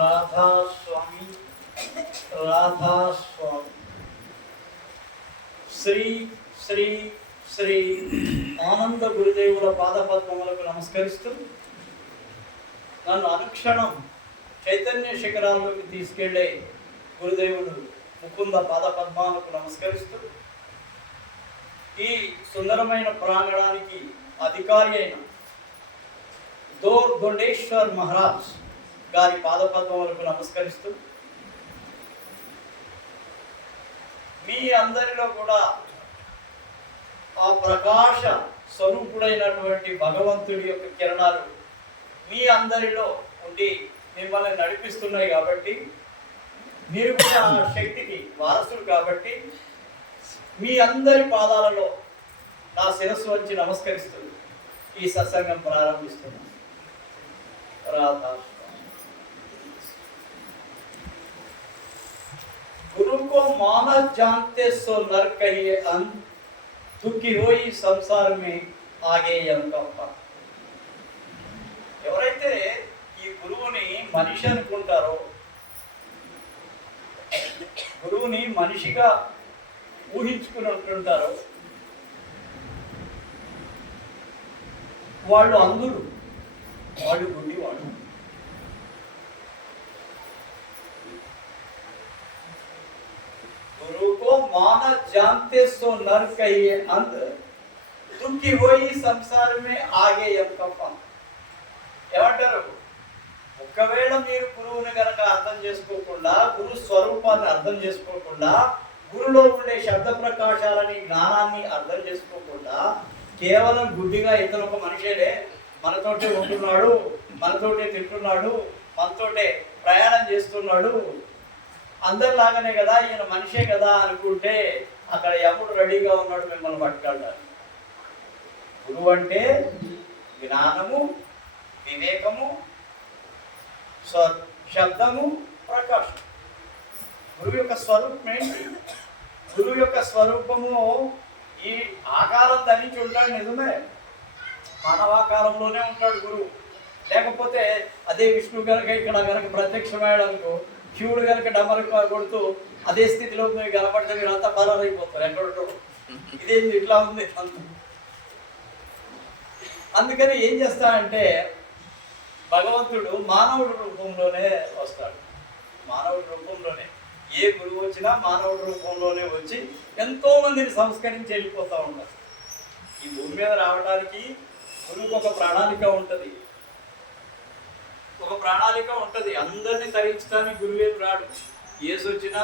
రాధాస్వామి రాధాస్వామి. శ్రీ శ్రీ శ్రీ ఆనంద గురుదేవుల పాదపద్మములకు నమస్కరిస్తూ నన్ను అనుక్షణం చైతన్య శిఖరాల్లోకి తీసుకెళ్లే గురుదేవుడు ముకుంద పాదపద్మాలకు నమస్కరిస్తూ ఈ సుందరమైన ప్రాంగణానికి అధికారి అయిన దొండేశ్వర్ మహారాజ్ గారి పాదపద్మములకు నమస్కరిస్తూ మీ అందరిలో కూడా ఆ ప్రకాశ స్వరూపుడైనటువంటి భగవంతుడి యొక్క కిరణాలు మీ అందరిలో ఉండి మిమ్మల్ని నడిపిస్తున్నాయి కాబట్టి మీరు కూడా ఆ శక్తికి వారసులు కాబట్టి మీ అందరి పాదాలలో నా శిరస్సు వచ్చి నమస్కరిస్తూ ఈ సత్సంగం ప్రారంభిస్తున్నాను. రాధా. गुरु को मानस जानते सो नर कहिए अंत दुखी हो ఈ సంసార में आगे ఎంకప్ప. ఎవరైతే ఈ గురువుని మనిషి అనుకుంటారో, గురువుని మనిషిగా ఊహించుకుని ఉంటుంటారో వాళ్ళు అందురు, వాళ్ళు గుడ్డివాడు. गुरु को मानस जानते सो नर कहिए अंत दुखी होई संसार में आगे ఎంకప్ప. ఏమంటారు? ఒకవేళ మీరు గురువుని కనుక అర్థం చేసుకోకుండా, గురు స్వరూపాన్ని అర్థం చేసుకోకుండా, గురులో ఉండే శబ్ద ప్రకాశాలని జ్ఞానాన్ని అర్థం చేసుకోకుండా కేవలం గుడ్డిగా ఇతను ఒక మనిషేలే, మనతోటే ఉంటున్నాడు, మనతోటే తింటున్నాడు, మనతోటే ప్రయాణం చేస్తున్నాడు, అందరిలాగానే కదా ఈయన మనిషే కదా అనుకుంటే అక్కడ ఎప్పుడు రెడీగా ఉన్నాడు మిమ్మల్ని పట్టుకెళ్ళాలి. గురువు అంటే జ్ఞానము, వివేకము, శబ్దము, ప్రకాశం. గురువు యొక్క స్వరూపం ఏంటి? గురువు యొక్క స్వరూపము ఈ ఆకారం ధరించి ఉంటాడు, నిజమే, మానవాకారంలోనే ఉంటాడు గురువు. లేకపోతే అదే విష్ణువు కనుక ఇక్కడ కనుక ప్రత్యక్షమయ్యాడు అనుకో, శివుడు కనుక డమ్మరు కొడుతూ అదే స్థితిలో కనపడితే వీళ్ళంతా పరారైపోతారు, ఎక్కడుంటారు, ఇదేంది ఇట్లా ఉంది అంత. అందుకని ఏం చేస్తాడంటే భగవంతుడు మానవుడి రూపంలోనే వస్తాడు. మానవుడి రూపంలోనే ఏ గురువు వచ్చినా మానవుడి రూపంలోనే వచ్చి ఎంతో మందిని సంస్కరించి వెళ్ళిపోతూ ఉంటారు. ఈ భూమి మీద రావడానికి గురువుకు ఒక ప్రణాళిక ఉంటుంది, ఒక ప్రణాళిక ఉంటుంది. అందరినీ తరించడానికి గురువేం రాడు. యేసు వచ్చినా,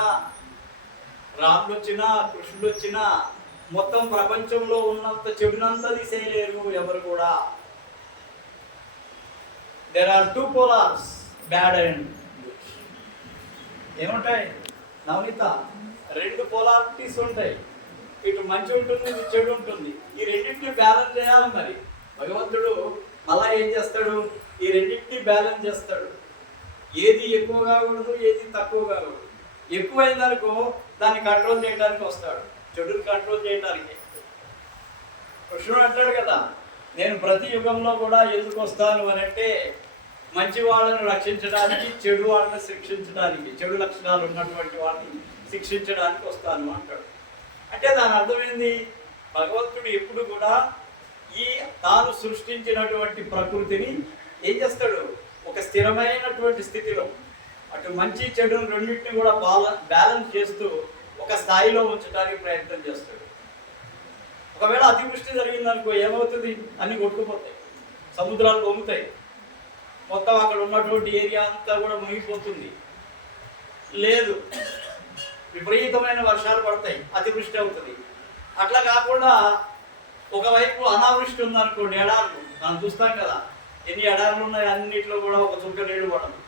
రాముడు వచ్చినా, కృష్ణుడు వచ్చినా మొత్తం ప్రపంచంలో ఉన్నంత చెడునంతా తీసేయలేరు ఎవరు కూడా. There are two polars, bad and good. ఏముంటాయి నవనీత? రెండు పోలారిటీస్ ఉంటాయి, ఇటు మంచి ఉంటుంది, ఇటు చెడు ఉంటుంది. ఈ రెండింటిని బ్యాలెన్స్ చేయాలి. మరి భగవంతుడు అలా ఏం చేస్తాడు? ఈ రెండింటిని బ్యాలెన్స్ చేస్తాడు. ఏది ఎక్కువ కాకూడదు, ఏది తక్కువ కాకూడదు. ఎక్కువైందనుకో దాన్ని కంట్రోల్ చేయడానికి వస్తాడు, చెడుని కంట్రోల్ చేయడానికి. కృష్ణుడు అంటాడు కదా, నేను ప్రతి యుగంలో కూడా ఎందుకు వస్తాను అని అంటే మంచి వాళ్ళని రక్షించడానికి, చెడు వాళ్ళని శిక్షించడానికి, చెడు లక్షణాలు ఉన్నటువంటి వాళ్ళని శిక్షించడానికి వస్తాను అంటాడు. అంటే దాని అర్థమైంది, భగవంతుడు ఎప్పుడు కూడా ఈ తాను సృష్టించినటువంటి ప్రకృతిని ఏం చేస్తాడు? ఒక స్థిరమైనటువంటి స్థితిలో అటు మంచి చెడు రెండింటిని కూడా బ్యాలెన్స్ చేస్తూ ఒక స్థాయిలో ఉంచడానికి ప్రయత్నం చేస్తాడు. ఒకవేళ అతివృష్టి జరిగిందనుకో ఏమవుతుంది? అన్ని కొట్టుకుపోతాయి, సముద్రాలు పొంగుతాయి, మొత్తం అక్కడ ఉన్నటువంటి ఏరియా అంతా కూడా మునిగిపోతుంది. లేదు, విపరీతమైన వర్షాలు పడతాయి, అతివృష్టి అవుతుంది. అట్లా కాకుండా ఒకవైపు అనావృష్టి ఉందనుకోండి, ఎడారులు మనం చూస్తాం కదా, ఎన్ని ఎడారులు ఉన్నాయి, అన్నింటిలో కూడా ఒక చుక్క నీళ్ళు పడదు.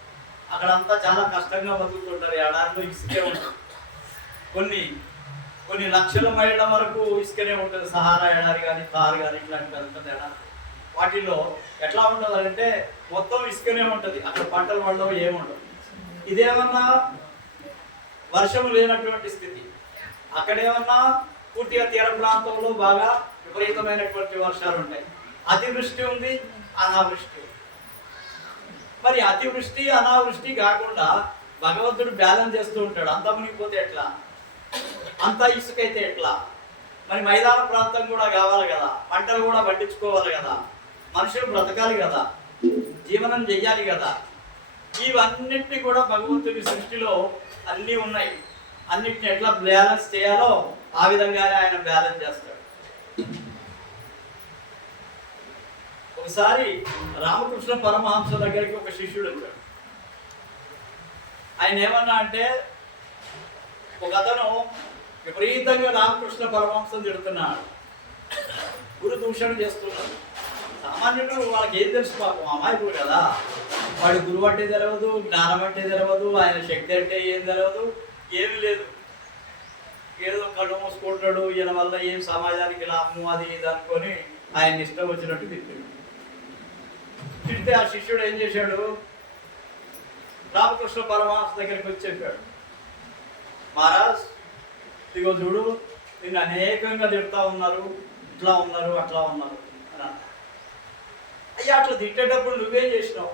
అక్కడంతా చాలా కష్టంగా బతుకుతుంటారు. ఎడారులు ఇసుకే ఉంటుంది, కొన్ని లక్షల మైళ్ళ వరకు ఇసుకనే ఉంటుంది. సహారా ఎడారి కానీ, థార్ కానీ ఇట్లాంటి పెద్ద పెద్ద ఎడారి, వాటిల్లో ఎట్లా ఉంటుంది అంటే మొత్తం ఇసుకనే ఉంటుంది, అక్కడ పంటలు పండవు, ఏముండవు. ఇదేమన్నా వర్షం లేనటువంటి స్థితి. అక్కడేమన్నా పూర్తిగా తీర ప్రాంతంలో బాగా విపరీతమైనటువంటి వర్షాలు ఉంటాయి. అతివృష్టి ఉంది, అనావృష్టి. మరి అతివృష్టి అనావృష్టి కాకుండా భగవంతుడు బ్యాలెన్స్ చేస్తూ ఉంటాడు. అంత మునిగిపోతే ఎట్లా, అంత ఇసుకైతే ఎట్లా? మరి మైదాన ప్రాంతం కూడా కావాలి కదా, పంటలు కూడా పండించుకోవాలి కదా, మనుషులు బ్రతకాలి కదా, జీవనం చెయ్యాలి కదా. ఇవన్నిటిని కూడా భగవంతుడి సృష్టిలో అన్నీ ఉన్నాయి. అన్నిటిని ఎట్లా బ్యాలెన్స్ చేయాలో ఆ విధంగానే ఆయన బ్యాలెన్స్ చేస్తాడు. ఒకసారి రామకృష్ణ పరమహంస దగ్గరికి ఒక శిష్యుడు వచ్చాడు. ఆయన ఏమన్నా అంటే, ఒక అతను విపరీతంగా రామకృష్ణ పరమహంసం తిడుతున్నాడు, గురు దూషణ చేస్తున్నాడు. సామాన్యుడు వాళ్ళకి ఏం తెలుసు, పాపం అమాయకుడు కదా, వాడి గురువు అంటే తెలియదు, జ్ఞానం అంటే తెలియదు, ఆయన శక్తి అంటే ఏం తెలియదు, ఏమీ లేదు. ఏదో కళ్ళు మూసుకుంటాడు, ఈయన వల్ల ఏం సమాజానికి లాభము అది ఇది అనుకొని ఆయన ఇష్టం వచ్చినట్టు తిట్టాడు. తిడితే ఆ శిష్యుడు ఏం చేశాడు, రామకృష్ణ పరమహంస దగ్గరికి వచ్చి చెప్పాడు, మహారాజ్ ఇదిగో చూడు, నిన్ను అనేకంగా తిడతా ఉన్నారు, ఇట్లా ఉన్నారు అట్లా ఉన్నారు అని అన్నా. అయ్యా అట్లా తిట్టేటప్పుడు నువ్వేం చేసినావు?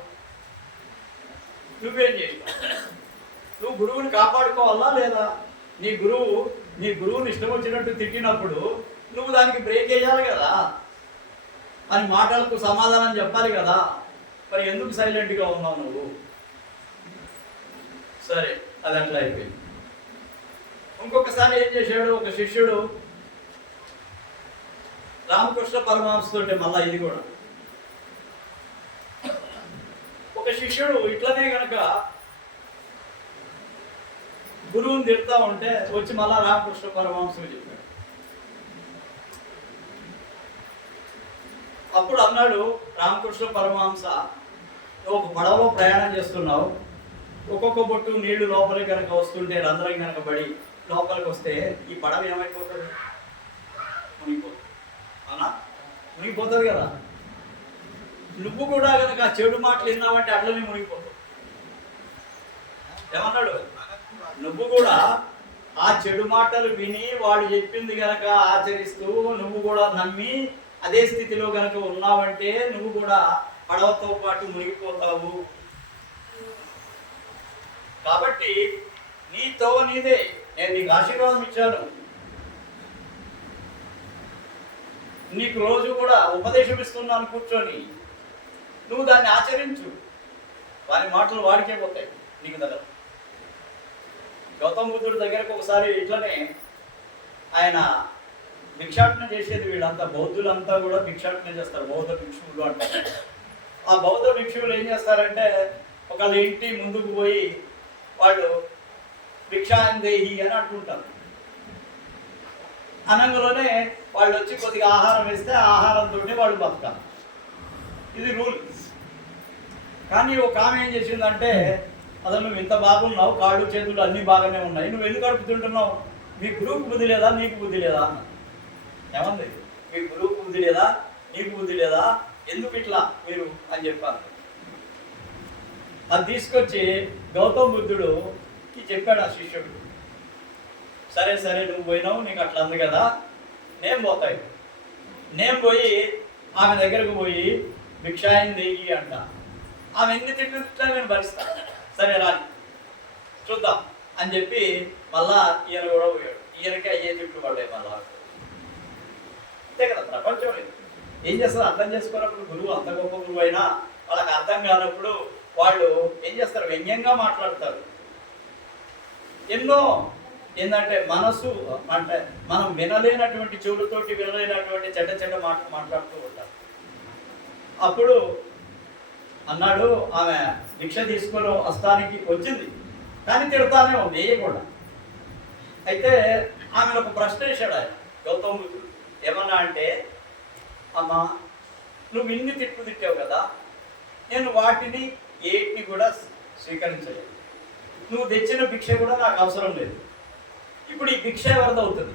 నువ్వు గురువుని కాపాడుకోవాలా లేదా? నీ గురువుని ఇష్టం వచ్చినట్టు తిట్టినప్పుడు నువ్వు దానికి బ్రేక్ వేయాలి కదా, అని మాటలకు సమాధానం చెప్పాలి కదా. మరి ఎందుకు సైలెంట్గా ఉన్నావు నువ్వు? సరే, అది అట్లా అయిపోయింది. ఇంకొకసారి ఏం చేశాడు, ఒక శిష్యుడు రామకృష్ణ పరమహంసతోటి, మళ్ళా ఇది కూడా ఒక శిష్యుడు ఇట్లనే కనుక గురువుని తిడతా ఉంటే వచ్చి మళ్ళా రామకృష్ణ పరమహంసకు చెప్పాడు. అప్పుడు అన్నాడు రామకృష్ణ పరమహంస, నువ్వు ఒక పడవలో ప్రయాణం చేస్తున్నావు, ఒక్కొక్క బొట్టు నీళ్లు లోపలికి కనుక వస్తుంటే రంధ్రం కనుక పడి లోపలికి వస్తే ఈ పడవ ఏమైపోతుంది? మునిగిపోతుంది. అవునా? మునిగిపోతుంది కదా. నువ్వు కూడా కనుక చెడు మాటలు విన్నావంటే అట్లనే మునిగిపోతావు. ఏమన్నాడు? నువ్వు కూడా ఆ చెడు మాటలు విని వాడు చెప్పింది కనుక ఆచరిస్తూ నువ్వు కూడా నమ్మి అదే స్థితిలో కనుక ఉన్నావంటే నువ్వు కూడా పడవతో పాటు మునిగిపోతావు. కాబట్టి నీతో నీదే, నేను నీకు ఆశీర్వాదం ఇచ్చాను, నీకు రోజు కూడా ఉపదేశం ఇస్తున్నాను కూర్చొని, నువ్వు దాన్ని ఆచరించు. వారి మాటలు వాడికే పోతాయి నీకు దగ్గర. గౌతమ బుద్ధుడి దగ్గరకు ఒకసారి ఇట్లనే ఆయన భిక్షాటన చేసేది, వీళ్ళంతా బౌద్ధులంతా కూడా భిక్షాటన చేస్తారు, బౌద్ధ భిక్షువులు అంటారు. ఆ బౌద్ధ భిక్షువులు ఏం చేస్తారంటే, ఒకళ్ళ ఇంటి ముందుకు పోయి వాళ్ళు భిక్షాందేహి అని అంటుంటారు. అనంగలోనే వాళ్ళు వచ్చి కొద్దిగా ఆహారం వేస్తే ఆ ఆహారంతో వాళ్ళు బతకాలి, ఇది రూల్. కానీ ఒక ఆమె ఏం చేసిందంటే, అసలు నువ్వు ఇంత బాగున్నావు, కాళ్ళు చేతులు అన్నీ బాగానే ఉన్నాయి, నువ్వు ఎందుకు అడుపుతుంటున్నావు? మీ గురువుకు బుద్ధి లేదా, నీకు బుద్ధి లేదా అన్న. ఏమంది? మీ గురువుకు బుద్ధి లేదా, నీకు బుద్ధి లేదా, ఎందుకు ఇట్లా మీరు అని చెప్పారు. అది తీసుకొచ్చి గౌతమ బుద్ధుడుకి చెప్పాడు ఆ శిష్యుడు. సరే సరే, నువ్వు పోయినావు, నీకు అట్లా అంది కదా, నేను పోతాయి. నేను పోయి ఆమె దగ్గరకు పోయి భిక్షాయిందేహి అంట. ఆమె ఎన్ని తిట్లు తిట్టా నేను భరిస్తా, సరే రాని చూద్దాం అని చెప్పి మళ్ళా ఈయన కూడా పోయాడు. ఈయనకి అయ్యే తిట్లు పడ్డాయి మళ్ళా. అంతే కదా ప్రపంచం. ఏం చేస్తారు అర్థం చేసుకోనప్పుడు, గురువు అంత గొప్ప గురువు అయినా వాళ్ళకి అర్థం కానప్పుడు వాళ్ళు ఏం చేస్తారు, వ్యంగ్యంగా మాట్లాడతారు. ఎన్నో ఏంటంటే మనసు అంటే మనం వినలేనటువంటి చెవులతోటి వినలేనటువంటి చెడ్డ చెడ్డ మాటలు మాట్లాడుతూ ఉంటారు. అప్పుడు అన్నాడు, ఆమె భిక్ష తీసుకొని హస్తానికి వచ్చింది కానీ తిడతానే ఉంది, వేయకుండా. అయితే ఆమెను ఒక ప్రశ్న వేశాడు ఆయన గౌతమ బుద్ధుడు. ఏమన్నా అంటే, అమ్మా నువ్వు ఇన్ని తిట్లు తిట్టావు కదా, నేను వాటిని ఏటిని కూడా స్వీకరించలేదు, నువ్వు తెచ్చిన భిక్ష కూడా నాకు అవసరం లేదు, ఇప్పుడు ఈ భిక్ష ఎవరిది అవుతుంది?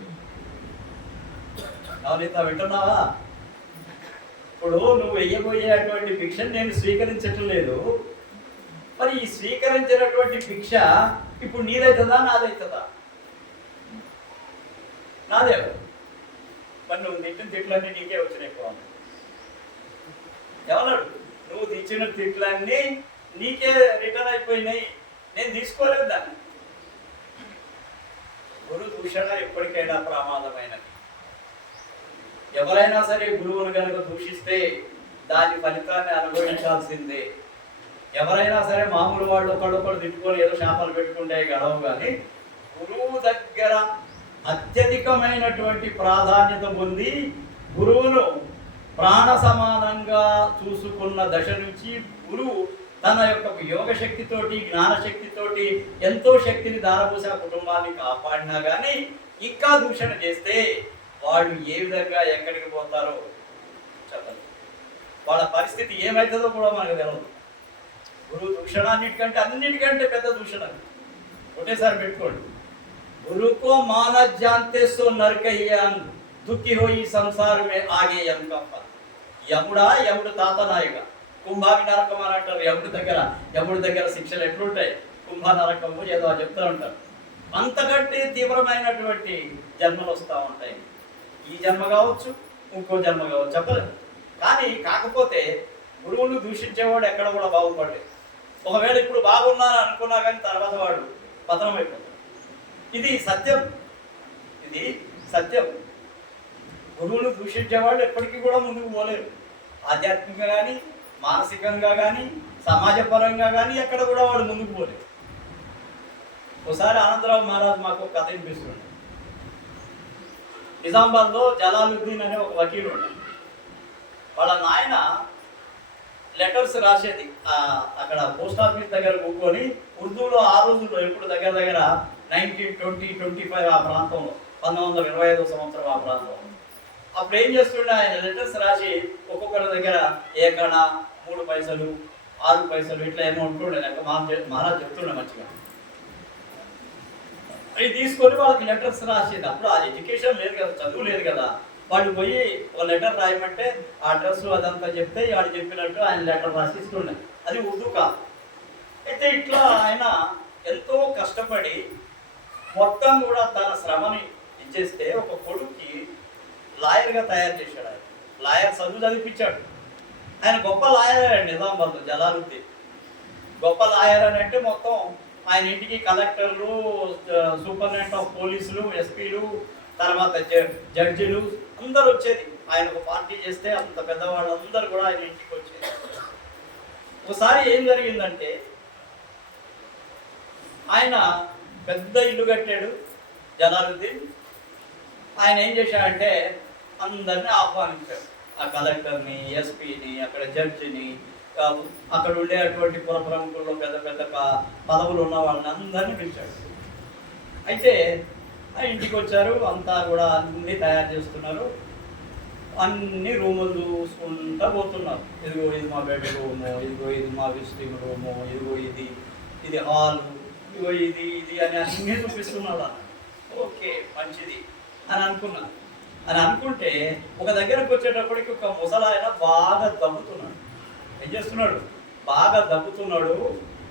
అవునిత వింటున్నావా? ఇప్పుడు నువ్వు వెయ్యబోయేటువంటి భిక్షను నేను స్వీకరించట్లేదు, మరి ఈ స్వీకరించినటువంటి భిక్ష ఇప్పుడు నీదైతుందా నాదైతుందా? నాదే. మరి నువ్వు తిట్టిన తిట్లన్నీ నీకే వచ్చినాయి. ఏమన్నాడు? నువ్వు తెచ్చిన తిట్లన్నీ నీకే రిటర్న్ అయిపోయినాయి, నేను తీసుకోలేదు దాన్ని. గురు దూషణ ఎప్పటికైనా ప్రమాదమైనది. ఎవరైనా సరే గురువును కనుక దూషిస్తే దాని ఫలితాన్ని అనుభవించాల్సిందే. ఎవరైనా సరే మామూలు వాళ్ళు ఒకళ్ళొకళ్ళు తిట్టుకొని ఏదో శాపాలు పెట్టుకుంటే గడవు, కానీ గురువు దగ్గర అత్యధికమైనటువంటి ప్రాధాన్యత పొంది గురువును ప్రాణ సమానంగా చూసుకున్న దశ నుంచి గురువు తన యొక్క యోగ శక్తితోటి, జ్ఞానశక్తితోటి ఎంతో శక్తిని దారపోసి ఆ కుటుంబాన్ని కాపాడినా కానీ ఇంకా దూషణ చేస్తే వాళ్ళు ఏ విధంగా ఎక్కడికి పోతారో చెప్పదు. వాళ్ళ పరిస్థితి ఏమవుతుందో కూడా మనకు తెలియదు. గురువు దూషణ అన్నిటికంటే పెద్ద దూషణ. ఒకటేసారి పెట్టుకోండి, గురుకో మాన జాంతే సో నరకయ్యాన్ దుఃఖి హో ఈ సంసారమే ఆగే ఎంకప్ప. యముడు తాతనాయిగా కుంభావి నరకం అని అంటారు. యముడి దగ్గర శిక్షలు ఎట్లుంటాయి, కుంభ నరకము ఏదో చెప్తూ ఉంటారు. అంతకంటే తీవ్రమైనటువంటి జన్మలు వస్తూ ఉంటాయి. ఈ జన్మ కావచ్చు, ఇంకో జన్మ కావచ్చు, చెప్పలేదు. కానీ కాకపోతే గురువును దూషించేవాడు ఎక్కడ కూడా బాగుపడలేదు. ఒకవేళ ఇప్పుడు బాగున్నాను అనుకున్నా కానీ తర్వాత వాడు పతనం అయిపోతాడు. ఇది సత్యం, ఇది సత్యం. గురువును దూషించేవాళ్ళు ఎప్పటికీ కూడా ముందుకు పోలేరు. ఆధ్యాత్మికంగా కానీ, మానసికంగా కానీ, సమాజపరంగా కానీ ఎక్కడ కూడా వాడు ముందుకు పోలేరు. ఒకసారి ఆనందరావు మహారాజ్ మాకు ఒక కథ వినిపిస్తుంది. నిజామాబాద్లో జలాలుద్దీన్ అనే ఒక వకీలు ఉన్నాడు. వాళ్ళ నాయన లెటర్స్ రాసేది అక్కడ పోస్ట్ ఆఫీస్ దగ్గర కూర్చొని ఉర్దూలో. ఆ రోజుల్లో ఎప్పుడు దగ్గర 1925 ఆ ప్రాంతంలో, 1925 సంవత్సరం ఆ ప్రాంతంలో. అప్పుడు ఏం చేస్తుండే, ఆయన లెటర్స్ రాసి ఒక్కొక్కరి దగ్గర ఏకణ 3 పైసలు 6 పైసలు ఇట్లా ఏమో ఉంటుండే. మహారాజ్ చెప్తుండే మంచిగా. అవి తీసుకొని వాళ్ళకి లెటర్స్ రాసేది. అప్పుడు ఆ ఎడ్యుకేషన్ లేదు కదా, చదువు లేదు కదా. వాళ్ళు పోయి ఒక లెటర్ రాయమంటే ఆ అడ్రస్ అదంతా చెప్తే వాడు చెప్పినట్టు ఆయన లెటర్ రాసి ఇస్తుండే. అది ఉర్దూ కాదు. అయితే ఇట్లా ఆయన ఎంతో కష్టపడి మొత్తం కూడా తన శ్రమని ఇచ్చేస్తే ఒక కొడుక్కి లాయర్గా తయారు చేశాడు. ఆయన లాయర్ చదువు చదివించాడు. ఆయన గొప్ప లాయర్ అండి. నిజామాబాద్లో జలాలుద్దీన్ గొప్ప లాయర్ అని అంటే మొత్తం ఆయన ఇంటికి కలెక్టర్లు, సూపరింటెండెంట్ ఆఫ్ పోలీసులు, ఎస్పీలు, తర్వాత జడ్జిలు అందరూ వచ్చేది. ఆయన ఒక పార్టీ చేస్తే అంత పెద్దవాళ్ళందరూ కూడా ఆయన ఇంటికి వచ్చేది. ఒకసారి ఏం జరిగిందంటే, ఆయన పెద్ద ఇల్లు కట్టాడు జలాలుద్దీన్. ఆయన ఏం చేశాడంటే అందరినీ ఆహ్వానించాడు. ఆ కలెక్టర్ని, ఎస్పీని, అక్కడ జడ్జిని, అక్కడ ఉండేటువంటి పుర ప్రముఖుల్లో పెద్ద పెద్ద పదవులు ఉన్న వాళ్ళని అందరినీ పిలిచాడు. అయితే ఆ ఇంటికి వచ్చారు. అంతా కూడా అన్ని తయారు చేస్తున్నారు. అన్ని రూములు చూసుకుంటూ పోతున్నారు. ఇదిగో ఇది మా బెడ్ రూము, ఇదిగో ఇది మా విజిటింగ్ రూము, ఇదిగో ఇది హాలు, ఇదిగో ఇది అని అన్నీ చూపిస్తున్నారు. ఓకే మంచిది అని అనుకున్నాను. అని అనుకుంటే ఒక దగ్గరకు వచ్చేటప్పటికి ఒక ముసలాయన బాగా దబ్బుతున్నాడు. ఏం చేస్తున్నాడు? బాగా దబ్బుతున్నాడు.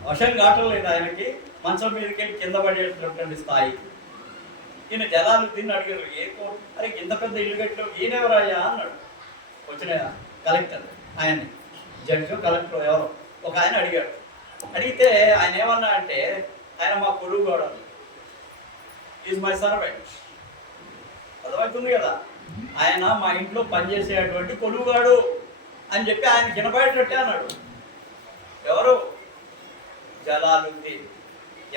వశం కావట్లేదు ఆయనకి. మంచం మీదకి వెళ్ళి కింద పడేటటువంటి స్థాయి. ఈయన జలాలుద్దీన్ అడిగారు, అరే ఇంత పెద్ద ఇల్లు కట్టావు, ఈయనెవరాయా అన్నాడు. వచ్చిన కలెక్టర్, ఆయన్ని జడ్జి కలెక్టర్ ఎవరో ఒక ఆయన అడిగాడు. అడిగితే ఆయన ఏమన్నా అంటే, ఆయన మా కొడుకుగాడు, ఈజ్ మై సర్వెంట్. అర్థమవుతుంది కదా, ఆయన మా ఇంట్లో పనిచేసేటువంటి కొడుకుగాడు అని చెప్పి ఆయన వినబడేటట్టే అన్నాడు. ఎవరు? జలాలుద్దీన్.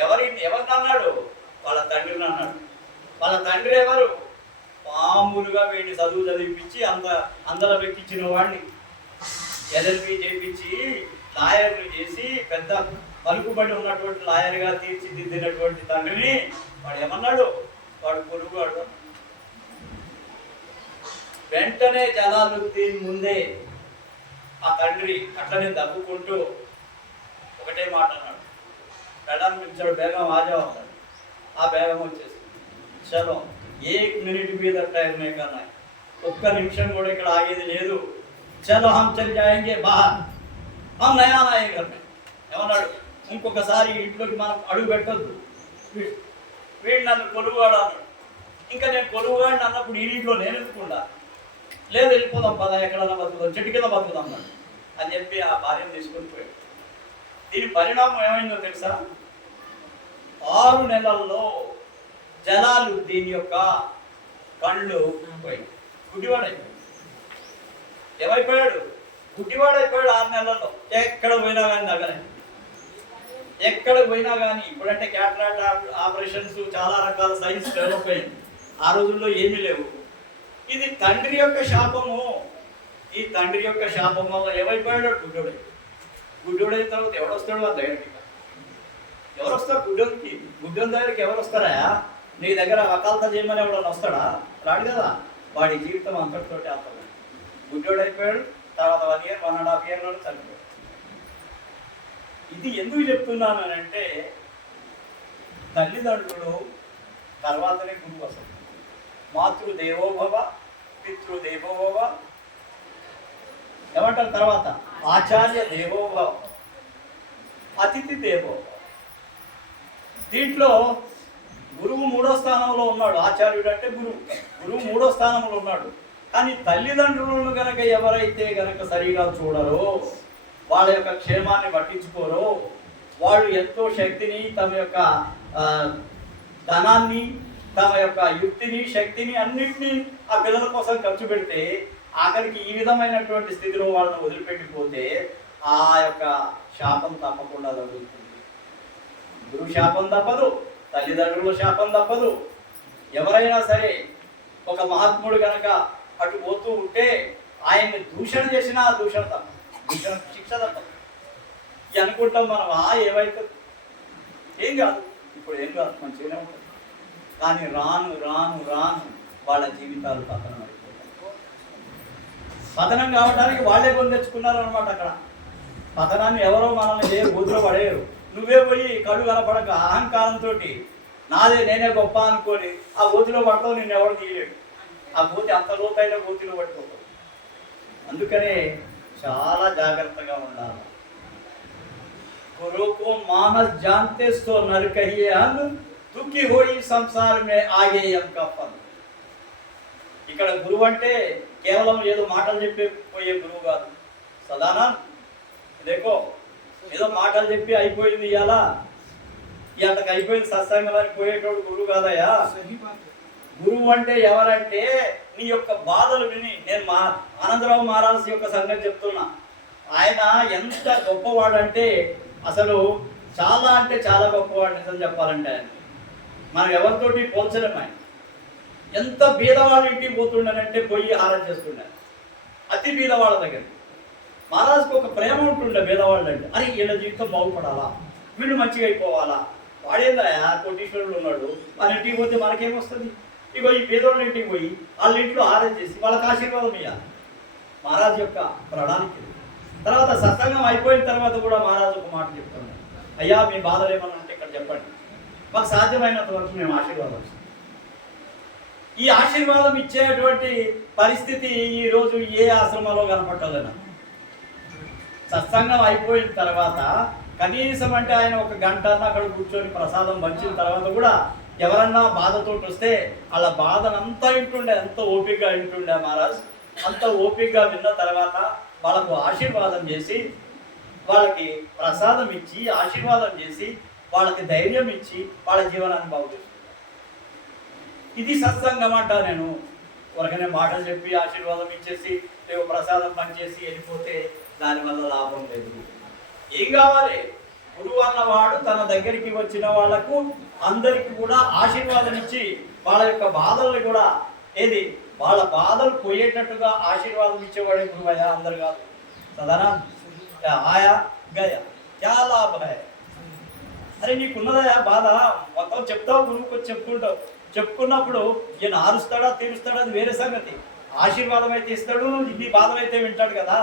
ఎవరిని అన్నాడు? వాళ్ళ తండ్రిని అన్నాడు. వాళ్ళ తండ్రి ఎవరు? మామూలుగా వీడిని చదువు చదివిపించి అందరూ ఎక్కించిన వాడిని ఎల్ఎల్బి చేయించి లాయర్లు చేసి పెద్ద పలుకుబడి ఉన్నటువంటి లాయర్గా తీర్చిదిద్దినటువంటి తండ్రిని వాడు ఏమన్నాడు? వాడు కొడుకువాడు. వెంటనే జలాలుద్దీన్ ముందే ఆ తండ్రి అట్లనే దబ్బుకుంటూ ఒకటే మాట అన్నాడు. పెళ్ళాన్ని పిలిచాడు, బేగం ఆజా అన్నాడు. ఆ బేగం వచ్చేసి, చలో 1 మినిట్ మీద టైం కన్నా, ఒక్క నిమిషం కూడా ఇక్కడ ఆగేది లేదు. చలో హమ్ చలి జాయేంగే బాహర్, హమ్ నయా నాయే ఘర్ మే. ఏమన్నాడు? ఇంకొకసారి ఇంట్లోకి మనం అడుగు పెట్టద్దు. వీడు నన్ను కొలువుగాడు అన్నాడు. ఇంకా నేను కొలువుగాడిని అన్నప్పుడు ఈ ఇంట్లో నేను ఎందుకుండా, లేదు వెళ్ళిపోదాం పద, ఎక్కడన్నా బతుకుదాం, చెట్టు కింద బతుకుదాం అన్నాడు. అని చెప్పి ఆ భార్యను తీసుకొని పోయాడు. దీని పరిణామం ఏమైందో తెలుసా? 6 నెలల్లో జలాలు దీని యొక్క కళ్ళు పోయి గుడ్డివాడైపోయాడు. ఏమైపోయాడు? గుడ్డివాడైపోయాడు 6 నెలల్లో. ఎక్కడ పోయినా కానీ దగ్గర, ఎక్కడ పోయినా కానీ. ఇప్పుడంటే క్యాటరాక్ట్ ఆపరేషన్స్, చాలా రకాల సైన్స్ డెవలప్ అయింది. ఆ రోజుల్లో ఏమీ లేవు. ఇది తండ్రి యొక్క శాపము. ఈ తండ్రి యొక్క శాపం వల్ల ఏమైపోయాడు? గుడ్డోడై. గుడ్డోడైన తర్వాత ఎవడొస్తాడు ఆ దగ్గరికి? ఎవరు వస్తారు గుడ్డోడికి? గుడ్డోని దగ్గరికి ఎవరు వస్తారా? నీ దగ్గర వకాలత చేయమని ఎవడన్నా వస్తాడా? రాడు కదా. వాడి జీవితం అంతటితోటి ఆపదు. గుడ్డోడైపోయాడు. తర్వాత 1 year 1.5 year చనిపోయాడు. ఇది ఎందుకు చెప్తున్నానంటే, తల్లిదండ్రులు తర్వాతనే గురువు అసలు. మాతృదేవోభవ, పితృదేవోభవ, ఏమంటారు తర్వాత? ఆచార్య దేవోభవ, అతిథి దేవోభవ. దీంట్లో గురువు 3వ స్థానంలో ఉన్నాడు. ఆచార్యుడు అంటే గురువు. గురువు 3వ స్థానంలో ఉన్నాడు. కానీ తల్లిదండ్రులను గనక ఎవరైతే గనక సరిగా చూడరో, వాళ్ళ యొక్క క్షేమాన్ని పట్టించుకోరో, వాళ్ళు ఎంతో శక్తిని, తమ యొక్క ధనాన్ని, తమ యొక్క యుక్తిని, శక్తిని అన్నింటినీ ఆ పిల్లల కోసం ఖర్చు పెడితే, ఆఖరికి ఈ విధమైనటువంటి స్థితిలో వాళ్ళని వదిలిపెట్టిపోతే ఆ యొక్క శాపం తప్పకుండా తగులుతుంది. గురువు శాపం తప్పదు, తల్లిదండ్రుల శాపం తప్పదు. ఎవరైనా సరే ఒక మహాత్ముడు కనుక అటు పోతూ ఉంటే ఆయన్ని దూషణ చేసినా ఆ దూషణ తప్ప, దూషణ శిక్ష తప్పదు. అనుకుంటాం మనం, ఏమైతే ఏం కాదు, ఇప్పుడు ఏం కాదు, మంచిగానే ఉంటుంది. కానీ రాను రాను రాను వాళ్ళ జీవితాలు పతనం అయిపోతాయి. పతనం కావడానికి వాళ్ళే కొని తెచ్చుకున్నారు అనమాట. అక్కడ పతనాన్ని ఎవరో మనల్ని ఊదిలో పడేయరు. నువ్వే పోయి కళ్ళు కనపడక అహంకారంతో నాదే నేనే గొప్ప అనుకొని ఆ ఊతిలో పడతావు, నిన్ను ఎవరు తీయలేడు. ఆ ఊతి అంత లోతైన ఊతిలో పట్టుకోకూడదు. అందుకనే చాలా జాగ్రత్తగా ఉండాలి. గురువు को मानस जानते सो नर कहिए हम दुखी होई संसार में आगे का फल. ఇక్కడ గురువు అంటే కేవలం ఏదో మాటలు చెప్పి పోయే గురువు కాదు. సదానా దేకో ఏదో మాటలు చెప్పి అయిపోయింది ఇవాళ, ఇవాళకి అయిపోయింది సత్సంగం అని పోయేటోడు గురువు కాదయ్యా. గురువు అంటే ఎవరంటే నీ యొక్క బాధలు విని, నేను ఆనందరావు మహారాజ్ యొక్క సంగతి చెప్తున్నా. ఆయన ఎంత గొప్పవాడంటే అసలు చాలా అంటే చాలా గొప్పవాడు. నిజం చెప్పాలంటే ఆయన మనం ఎవరితోటి పోల్చలేము. ఆయన ఎంత బీదవాళ్ళ ఇంటికి పోతుండనంటే పోయి ఆరాధన చేస్తుండారు. అతి బీదవాళ్ళ దగ్గర మహారాజుకు ఒక ప్రేమ ఉంటుండే బీదవాళ్ళు అంటే. అరే వీళ్ళ జీవితం బాగుపడాలా, వీళ్ళు మంచిగా అయిపోవాలా. వాడేందా కోటీశ్వరుడు ఉన్నాడు, మన ఇంటికి పోతే మనకేమొస్తుంది? ఇగో ఈ పేదోళ్ళ ఇంటికి పోయి వాళ్ళ ఇంట్లో ఆరాధన చేసి వాళ్ళకి ఆశీర్వాదం ఇవ్వాలి. మహారాజు యొక్క ప్రణాళిక. తర్వాత సత్సంగం అయిపోయిన తర్వాత కూడా మహారాజు ఒక మాట చెప్తున్నాడు, అయ్యా మీ బాధలు ఏమన్నా ఉంటే ఇక్కడ చెప్పండి, మాకు సాధ్యమైనంత వరకు మేము ఆశీర్వాదం ఇస్తాం. ఈ ఆశీర్వాదం ఇచ్చేటువంటి పరిస్థితి ఈరోజు ఏ ఆశ్రమంలో కనపట్టలేదు. సత్సంగం అయిపోయిన తర్వాత కనీసం అంటే ఆయన 1 గంట అక్కడ కూర్చొని ప్రసాదం పంచిన తర్వాత కూడా ఎవరన్నా బాధతో వస్తే వాళ్ళ బాధనంతా వింటుండే, ఎంత ఓపికగా వింటుండే మహారాజ్. అంత ఓపికగా విన్న తర్వాత వాళ్ళకు ఆశీర్వాదం చేసి, వాళ్ళకి ప్రసాదం ఇచ్చి ఆశీర్వాదం చేసి, వాళ్ళకి ధైర్యం ఇచ్చి వాళ్ళ జీవనాన్ని బాగు చేస్తున్నారు. ఇది సత్సంగం అంట. నేను ఎవరికైనా మాటలు చెప్పి ఆశీర్వాదం ఇచ్చేసి ప్రసాదం పనిచేసి వెళ్ళిపోతే దానివల్ల లాభం లేదు. ఏం కావాలి? గురువు అన్నవాడు తన దగ్గరికి వచ్చిన వాళ్లకు అందరికి కూడా ఆశీర్వాదం ఇచ్చి వాళ్ళ యొక్క బాధల్ని కూడా వాళ్ళ బాధలు పోయేటట్టుగా ఆశీర్వాదం ఇచ్చేవాడే గురువయ్యా, అందరు కాదు. సదానా ఆయా గయా క్యా లాభ హై. అరే నీకున్నదయా బాధ, మొత్తం చెప్తావు, గురువుకి వచ్చి చెప్పుకుంటావు. చెప్పుకున్నప్పుడు ఈయన ఆరుస్తాడా తీరుస్తాడా అది వేరే సంగతి. ఆశీర్వాదం అయితే ఇస్తాడు, నీ బాధలు అయితే వింటాడు కదా.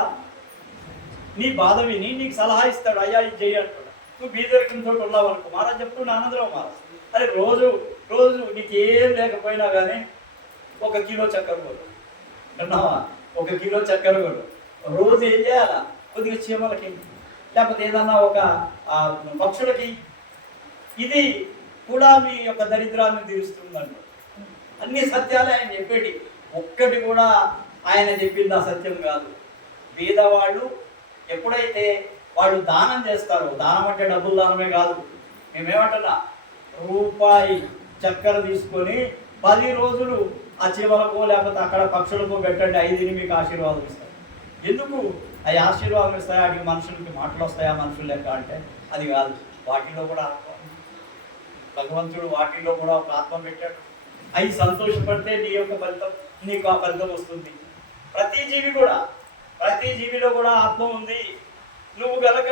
నీ బాధ విని నీకు సలహా ఇస్తాడు, అయ్యా ఇది చెయ్యి అంటాడు. నువ్వు బీదరికంతో ఉన్నావు అనుకో, మహారాజ్ చెప్తున్నా ఆనందరావు మహారాజ్, అరే రోజు రోజు నీకేం లేకపోయినా కానీ 1 కిలో చక్కెర కొడు అన్నావా, 1 కిలో చక్కెర కొడు. రోజు ఏం చేయాలా? కొద్దిగా చీమలకి లేకపోతే ఏదన్నా ఒక పక్షులకి. ఇది కూడా మీ యొక్క దరిద్రాన్ని తీరుస్తుందంట. అన్ని సత్యాలే ఆయన చెప్పేటి, ఒక్కటి కూడా ఆయన చెప్పింది అసత్యం కాదు. బీదవాళ్ళు ఎప్పుడైతే వాళ్ళు దానం చేస్తారు. దానం అంటే డబ్బులు దానమే కాదు. మేమేమంటున్నా, రూపాయి చక్కెర తీసుకొని 10 రోజులు ఆ చీమలకో లేకపోతే అక్కడ పక్షులకో పెట్టండి, 5 మీకు ఆశీర్వాదం ఇస్తాయి. ఎందుకు అవి ఆశీర్వాదం ఇస్తాయి? వాటికి మనుషులకి మాటలు వస్తాయా మనుషులు లెక్క అంటే అది కాదు. వాటిలో కూడా ఆత్మ, భగవంతుడు వాటిలో కూడా ఒక ఆత్మ పెట్టాడు. అవి సంతోషపడితే నీ యొక్క ఫలితం, నీకు ఆ ఫలితం వస్తుంది. ప్రతి జీవిలో కూడా ఆత్మ ఉంది. నువ్వు గనక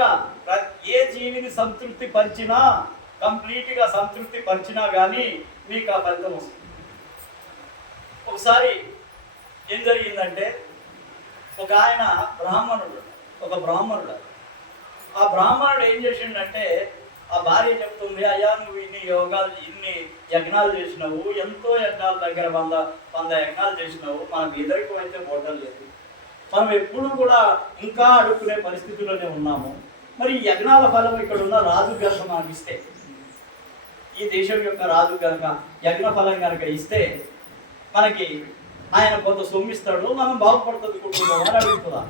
ఏ జీవిని సంతృప్తి పరిచినా, కంప్లీట్గా సంతృప్తి పరిచినా కానీ నీకు ఆ ఫలితం వస్తుంది. ఒకసారి ఏం జరిగిందంటే, ఒక ఆయన ఒక బ్రాహ్మణుడు ఆ బ్రాహ్మణుడు ఏం చేసిండంటే, ఆ భార్య చెప్తుంది, అయ్యా నువ్వు ఇన్ని యజ్ఞాలు చేసినావు, ఎంతో యజ్ఞాల దగ్గర 100 యజ్ఞాలు చేసినావు, మనకు ఎదురుకు అయితే హోటల్ లేదు, మనం ఎప్పుడు కూడా ఇంకా అడుక్కునే పరిస్థితుల్లోనే ఉన్నాము. మరి ఈ యజ్ఞాల ఫలం ఇక్కడ ఉన్న రాజు గనక మనకి ఇస్తే, ఈ దేశం యొక్క రాజు కనుక యజ్ఞ ఫలం కనుక ఇస్తే మనకి ఆయన కొంత సొమ్మిస్తాడు, మనం బాగుపడుతుంది కుటుంబం అని అడుగుతుందా.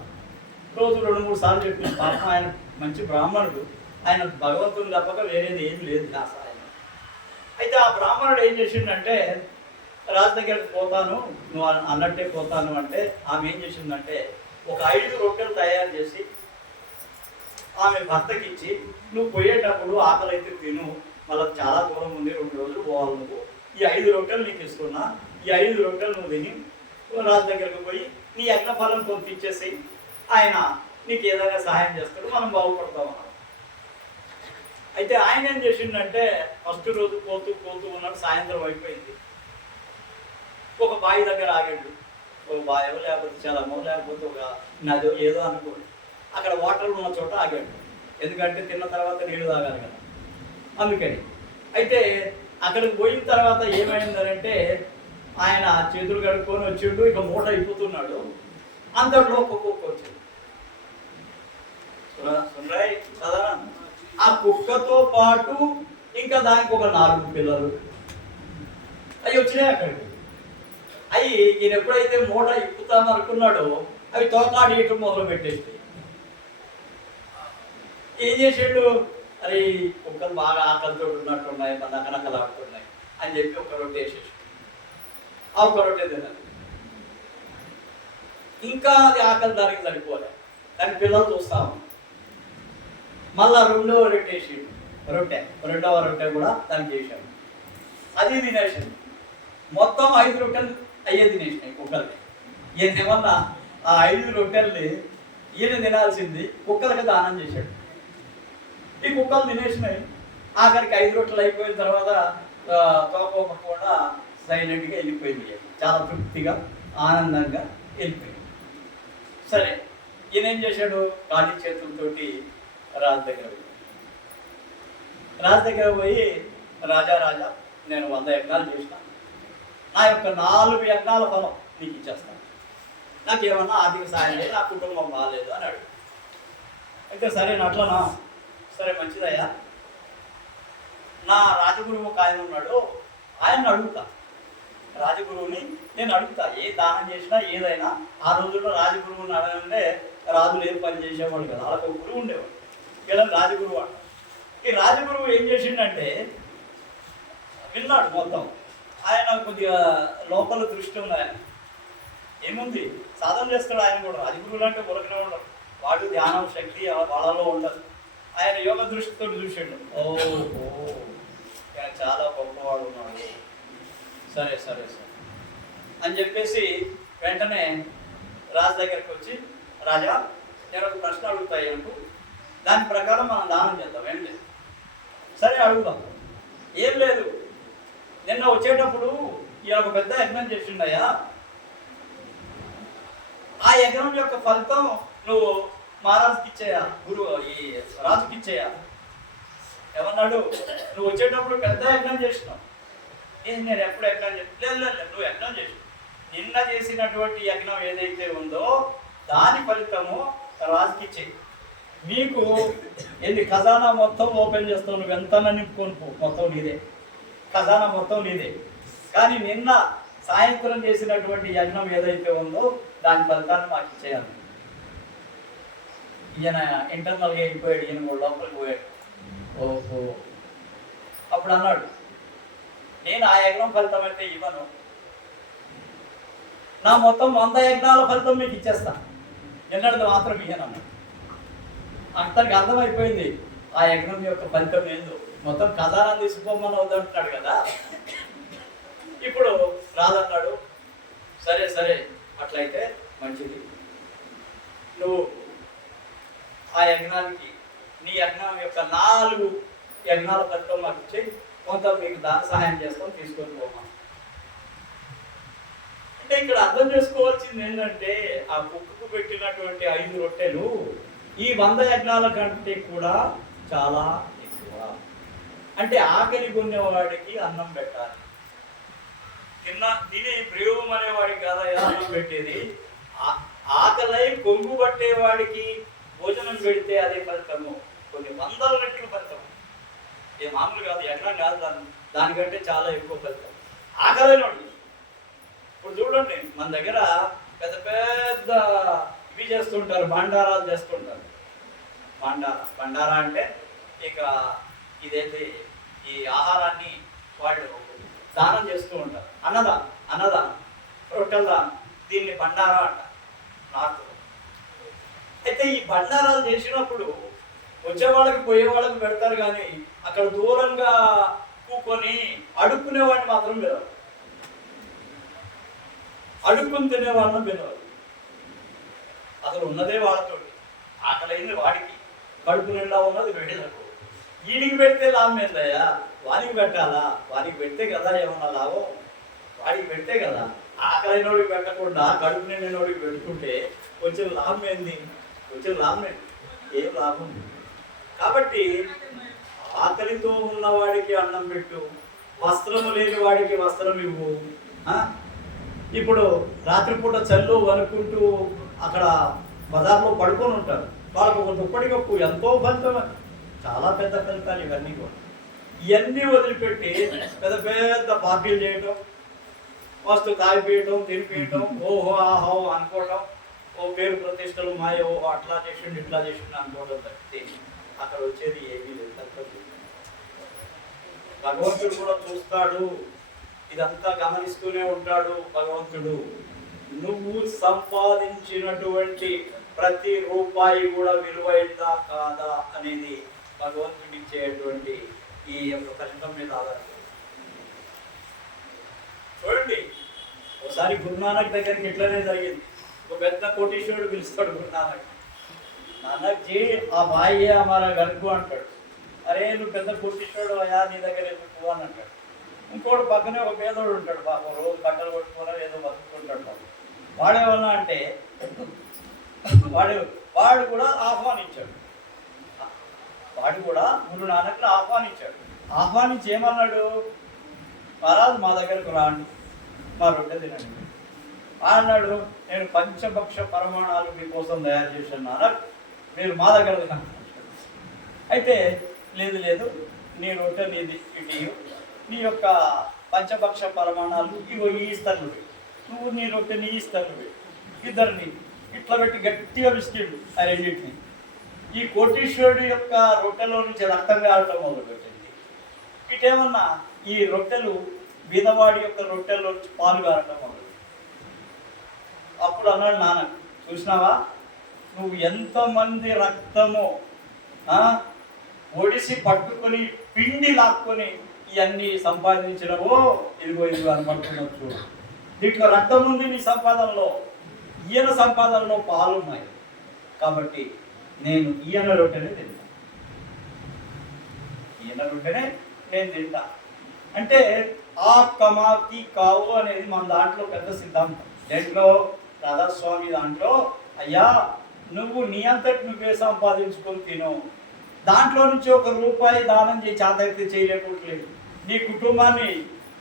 రోజు 2-3 సార్లు చెప్పిన పాపం ఆయన మంచి బ్రాహ్మణుడు, ఆయన భగవంతుని తప్పక వేరేది ఏం లేదు ఆ సాయం. అయితే ఆ బ్రాహ్మణుడు ఏం చేసిండంటే, రాజు దగ్గరికి పోతాను, నువ్వు అన్నట్టే పోతాను అంటే ఆమె ఏం చేసిందంటే, ఒక 5 రొట్టెలు తయారు చేసి ఆమె భర్తకి ఇచ్చి, నువ్వు పోయేటప్పుడు ఆకలి అయితే తిను, మళ్ళీ చాలా దూరం ఉంది, 2 రోజులు పోవాలి, నువ్వు ఈ 5 రొట్టెలు నీకు ఇస్తున్నా, ఈ 5 రొట్టెలు నువ్వు తిని రాజు దగ్గరికి పోయి నీ యజ్ఞ ఫలం కొంత ఇచ్చేసి ఆయన నీకు ఏదైనా సహాయం చేస్తాడు, మనం బాగుపడతాం. అయితే ఆయన ఏం చేసిండంటే, ఫస్ట్ రోజు పోతూ ఉన్నాడు, సాయంత్రం అయిపోయింది. ఒక బావి దగ్గర ఆగాడు. ఒక బాయో లేకపోతే చలమో లేకపోతే ఒక నదో ఏదో అనుకోండి, అక్కడ వాటర్ ఉన్న చోట ఆగాడు. ఎందుకంటే తిన్న తర్వాత నీళ్లు తాగాలి కదా, అందుకని. అయితే అక్కడికి పోయిన తర్వాత ఏమైందంటే, ఆయన చేతులు కడుక్కొని వచ్చిండు, ఇక మూట అయిపోతున్నాడు. అంతట్లో ఒక కుక్క వచ్చింది. ఆ కుక్కతో పాటు ఇంకా దానికి ఒక 4 పిల్లలు అవి వచ్చినాయి అక్కడికి. అవి ఈయన ఎప్పుడైతే మూట ఇప్పుతామని అనుకున్నాడో అవి తోకాడేయటం మొదలు పెట్టేసి ఏం చేసాడు, అరే కుక్కలు బాగా ఆకలితో ఉన్నట్టున్నాయి, నకనకలాడుతున్నాయి అని చెప్పి ఒక రొట్టె వేసేసి ఆ ఒక రొట్టె తినాలి. ఇంకా అది ఆకలి దానికి సరిపోలే, దాని పిల్లలు చూస్తాము. మళ్ళా 2వ రొట్టె వేసాడు, రెండవ రొట్టె కూడా దానికి వేసాడు, అది తినేసాడు. మొత్తం 5 రొట్టెలు అయ్యే తినేసినాయి కుక్కలకి. ఏమన్నా ఆ 5 రొట్టెల్ని ఈయన తినాల్సింది కుక్కలకి దానం చేశాడు. ఈ కుక్కలు తినేసినాయి. ఆఖరికి 5 రొట్టెలు అయిపోయిన తర్వాత తోకోకుండా సైలెంట్గా వెళ్ళిపోయింది, చాలా తృప్తిగా ఆనందంగా వెళ్ళిపోయింది. సరే, ఈయన ఏం చేశాడు, ఖాళీ చేతులతోటి రాజు దగ్గర పోయి రాజా నేను 100 యజ్ఞాలు చేసిన, నా యొక్క 4 యజ్ఞాల ఫలం నీకు ఇచ్చేస్తాను, నాకేమన్నా ఆర్థిక సాయం లేదు, నా కుటుంబం బాగాలేదు అని అడుగు. అయితే సరే అట్లనా, సరే మంచిదయ్యా, నా రాజగురువు ఒక ఆయన ఉన్నాడు, ఆయన్ని అడుగుతా, రాజగురువుని నేను అడుగుతా, ఏ దానం చేసినా ఏదైనా. ఆ రోజుల్లో రాజగురువుని అడగంటే రాజులు ఏం పని చేసేవాడు కదా, వాళ్ళకి ఒక గురువు ఉండేవాడు, ఇలా రాజగురువు అంట. ఈ రాజగురువు ఏం చేసిండంటే, విన్నాడు మొత్తం. ఆయన కొద్దిగా లోపల దృష్టి ఉంది, ఆయన ఏముంది సాధన చేస్తాడు. ఆయన కూడా రాజగురువులు అంటే ఉరకనే ఉండదు, వాడు ధ్యానం శక్తి వాళ్ళలో ఉండదు. ఆయన యోగ దృష్టితో చూసాడు, ఓహో ఆయన చాలా గొప్పవాడు ఉన్నాడు, సరే అని చెప్పేసి వెంటనే రాజు దగ్గరికి వచ్చి, రాజా నేను ఒక ప్రశ్న అడుగుతాయి అంటూ, దాని ప్రకారం మనం దానం చేద్దాం, ఏం లేదు. సరే అడుగుదాం. ఏం లేదు, నిన్న వచ్చేటప్పుడు ఈయన ఒక పెద్ద యజ్ఞం చేసిండయా, ఆ యజ్ఞం యొక్క ఫలితం నువ్వు మహారాజుకి ఇచ్చేయా, ఈ రాజుకి ఇచ్చేయా. ఏమన్నాడు, నువ్వు వచ్చేటప్పుడు పెద్ద యజ్ఞం చేసినావు. నేను ఎప్పుడు యజ్ఞం లేదు, నువ్వు యజ్ఞం చేసినావు, నిన్న చేసినటువంటి యజ్ఞం ఏదైతే ఉందో దాని ఫలితము రాజుకి ఇచ్చేయి. నీకు ఏంది ఖజానా మొత్తం ఓపెన్ చేస్తావు, నువ్వు ఎంత నింపుకొని పో, మొత్తం నీదే, ఖజానా మొత్తం నీదే. కానీ నిన్న సాయంత్రం చేసినటువంటి యజ్ఞం ఏదైతే ఉందో దాని ఫలితాన్ని మాకు ఇచ్చేయాలి. ఈయన ఇంటర్నల్గా వెళ్ళిపోయాడు, ఈయన కూడా లోపలికి పోయాడు. ఓహో, అప్పుడు అన్నాడు, నేను ఆ యజ్ఞం ఫలితం అయితే ఇవ్వను, నా మొత్తం 100 యజ్ఞాల ఫలితం మీకు ఇచ్చేస్తా, ఎన్నడది మాత్రం ఇయ్యనన్నాడు. అతనికి అర్థమైపోయింది ఆ యజ్ఞం యొక్క ఫలితం ఏందో. మొత్తం ఖజానా తీసుకోమని వద్దంటున్నాడు కదా, ఇప్పుడు రాదన్నాడు. సరే సరే అట్లయితే మంచిది, నువ్వు ఆ యజ్ఞానికి నీ యజ్ఞం యొక్క 4 యజ్ఞాల ఫలితం మాకు ఇచ్చి కొంత మీకు దాన సహాయం చేస్తాం, తీసుకొని పోమా. అంటే ఇక్కడ అర్థం చేసుకోవాల్సింది ఏంటంటే ఆ కుక్కకు పెట్టినటువంటి 5 రొట్టెలు ఈ 100 యజ్ఞాల కంటే కూడా చాలా ఎక్కువ. అంటే ఆకలి కొనేవాడికి అన్నం పెట్టాలి, తినే ప్రేమ అనేవాడికి కాదా అన్నం పెట్టేది. ఆకలై కొంగు పట్టేవాడికి భోజనం పెడితే అదే ఫలితము, కొన్ని 100 రెట్లు ఫలితం. ఏ మామూలు కాదు, యజ్ఞం కాదు, దానికంటే చాలా ఎక్కువ ఫలితం ఆకలైనవాడికి. ఇప్పుడు చూడండి, మన దగ్గర పెద్ద పెద్ద ఇవి చేస్తుంటారు, బండారాలు చేస్తుంటారు. బండారా అంటే ఇక ఇదైతే ఈ ఆహారాన్ని వాళ్ళు దానం చేస్తూ ఉంటారు. అన్నదానం, రొట్టెల దానం, దీన్ని బండారా అంట నార్త్. అయితే ఈ బండారాలు చేసినప్పుడు వచ్చే వాళ్ళకి పోయే వాళ్ళకి పెడతారు, కానీ అక్కడ దూరంగా కూకొని అడుక్కునే వాడిని మాత్రం పిలవరు, అడుక్కుని తినే వాళ్ళని పిలవరు. అసలు ఉన్నదే వాళ్ళతో, ఆకలైంది వాడికి, కడుపు నిండా ఉన్నది వీళ్ళకు. వీడికి పెడితే లాభం ఏందయ్యా, వానికి పెట్టాలా, వానికి పెడితే కదా ఏమన్నా లాభం, వాడికి పెడితే కదా. ఆకలైనోడికి పెట్టకుండా కడుపు నిండినోడికి పెట్టుకుంటే కొంచెం లాభం ఏంది, కొంచెం లాభం ఏంటి, ఏం లాభం. కాబట్టి ఆకలితో ఉన్నవాడికి అన్నం పెట్టు, వస్త్రము లేని వాడికి వస్త్రం ఇవ్వు. ఇప్పుడు రాత్రిపూట చల్లు వనుకుంటూ అక్కడ బజార్లో పడుకొని ఉంటారు, వాళ్ళకు ఒక దుప్పటి కప్పు, ఎంతో ఫలితం, చాలా పెద్ద ఫలితాలు ఇవన్నీ కూడా. ఇవన్నీ వదిలిపెట్టి పెద్ద పెద్ద పార్టీలు చేయటం, మస్తు తాగిపీయటం, తినిపీయటం, ఓహో ఆహో అనుకోవటం, ఓ పేరు ప్రతిష్టలు మాయ, ఓహో అట్లా చేసిండు ఇట్లా చేసిండు అనుకోవడం తప్పితే అక్కడ వచ్చేది ఏమీ లేదు. భగవంతుడు కూడా చూస్తాడు, ఇదంతా గమనిస్తూనే ఉంటాడు భగవంతుడు. నువ్వు సంపాదించినటువంటి ప్రతి రూపాయి కూడా విలువైందా కాదా అనేది భగవంతుడు ఇచ్చేటువంటి ఈ యొక్క ఫలితం మీద ఆధారపడి. చూడండి, ఒకసారి గురునానక్ దగ్గరికి ఇట్లనే జరిగింది. ఒక పెద్ద కోటీశ్వరుడు పిలుస్తాడు గురునానక్, నానక్ జీ ఆ భాయ్యే హమారా గర్కు అంటాడు. అరే నువ్వు పెద్ద కోటీశ్వరుడు అయ్యా, నీ దగ్గర ఎందుకు అని అంటాడు. ఇంకోటి పక్కనే ఒక పేదోడు ఉంటాడు, పాపం రోజు కట్టలు కొట్టుకున్నా ఏదో బతుకుంటాడు. వాడేమన్నా అంటే వాడు కూడా ఆహ్వానించాడు, వాడు కూడా గురు నానక్ని ఆహ్వానించి ఏమన్నాడు, మహారాజ్ మా దగ్గరకు రాండి, మా రొట్టె తినండి అన్నాడు. నేను పంచభక్ష పరమాణాలు మీకోసం తయారు చేశాను నానక్, మీరు మా దగ్గర తినండి. అయితే లేదు నీ రొట్టె నీది ఇటు, నీ యొక్క పంచభక్ష పరమాణాలు ఇవో ఈ ఇస్తాను, నువ్వు నీ రొట్టె నీ ఇస్తాను, ఇద్దరిని ఇట్లా పెట్టి గట్టిగా విసికిండు ఆ రెండింటిని. ఈ కోటీశ్వరుడు యొక్క రొట్టెలో నుంచి రక్తం కావటం మొదలుపెట్టింది. ఇటేమన్నా ఈ రొట్టెలు బీదవాడి యొక్క రొట్టెల్లో నుంచి పాలు కావటం మొదలు. అప్పుడు అన్నాడు నాన్న, చూసినావా నువ్వు ఎంతమంది రక్తము ఒడిసి పట్టుకొని పిండి లాక్కొని ఇవన్నీ సంపాదించినవో, ఇదిగో అనుకుంటున్నావు చూడు, దీంట్లో రక్తం ఉంది నీ సంపాదనలో, ఈయన సంపాదనలో పాలు ఉన్నాయి, కాబట్టి నేను ఈయన రొట్టెనే తింటా, నేను తింటా. అంటే ఆ కమాకి కావు అనేది మన దాంట్లో పెద్ద సిద్ధాంతం. దేంట్లో రాధాస్వామి దాంట్లో, అయ్యా నువ్వు నీ అంతటి నువ్వే సంపాదించుకొని తిను, దాంట్లో నుంచి ₹1 దానం చేయి, చేతైతే చేయలేకపోవట్లేదు, నీ కుటుంబాన్ని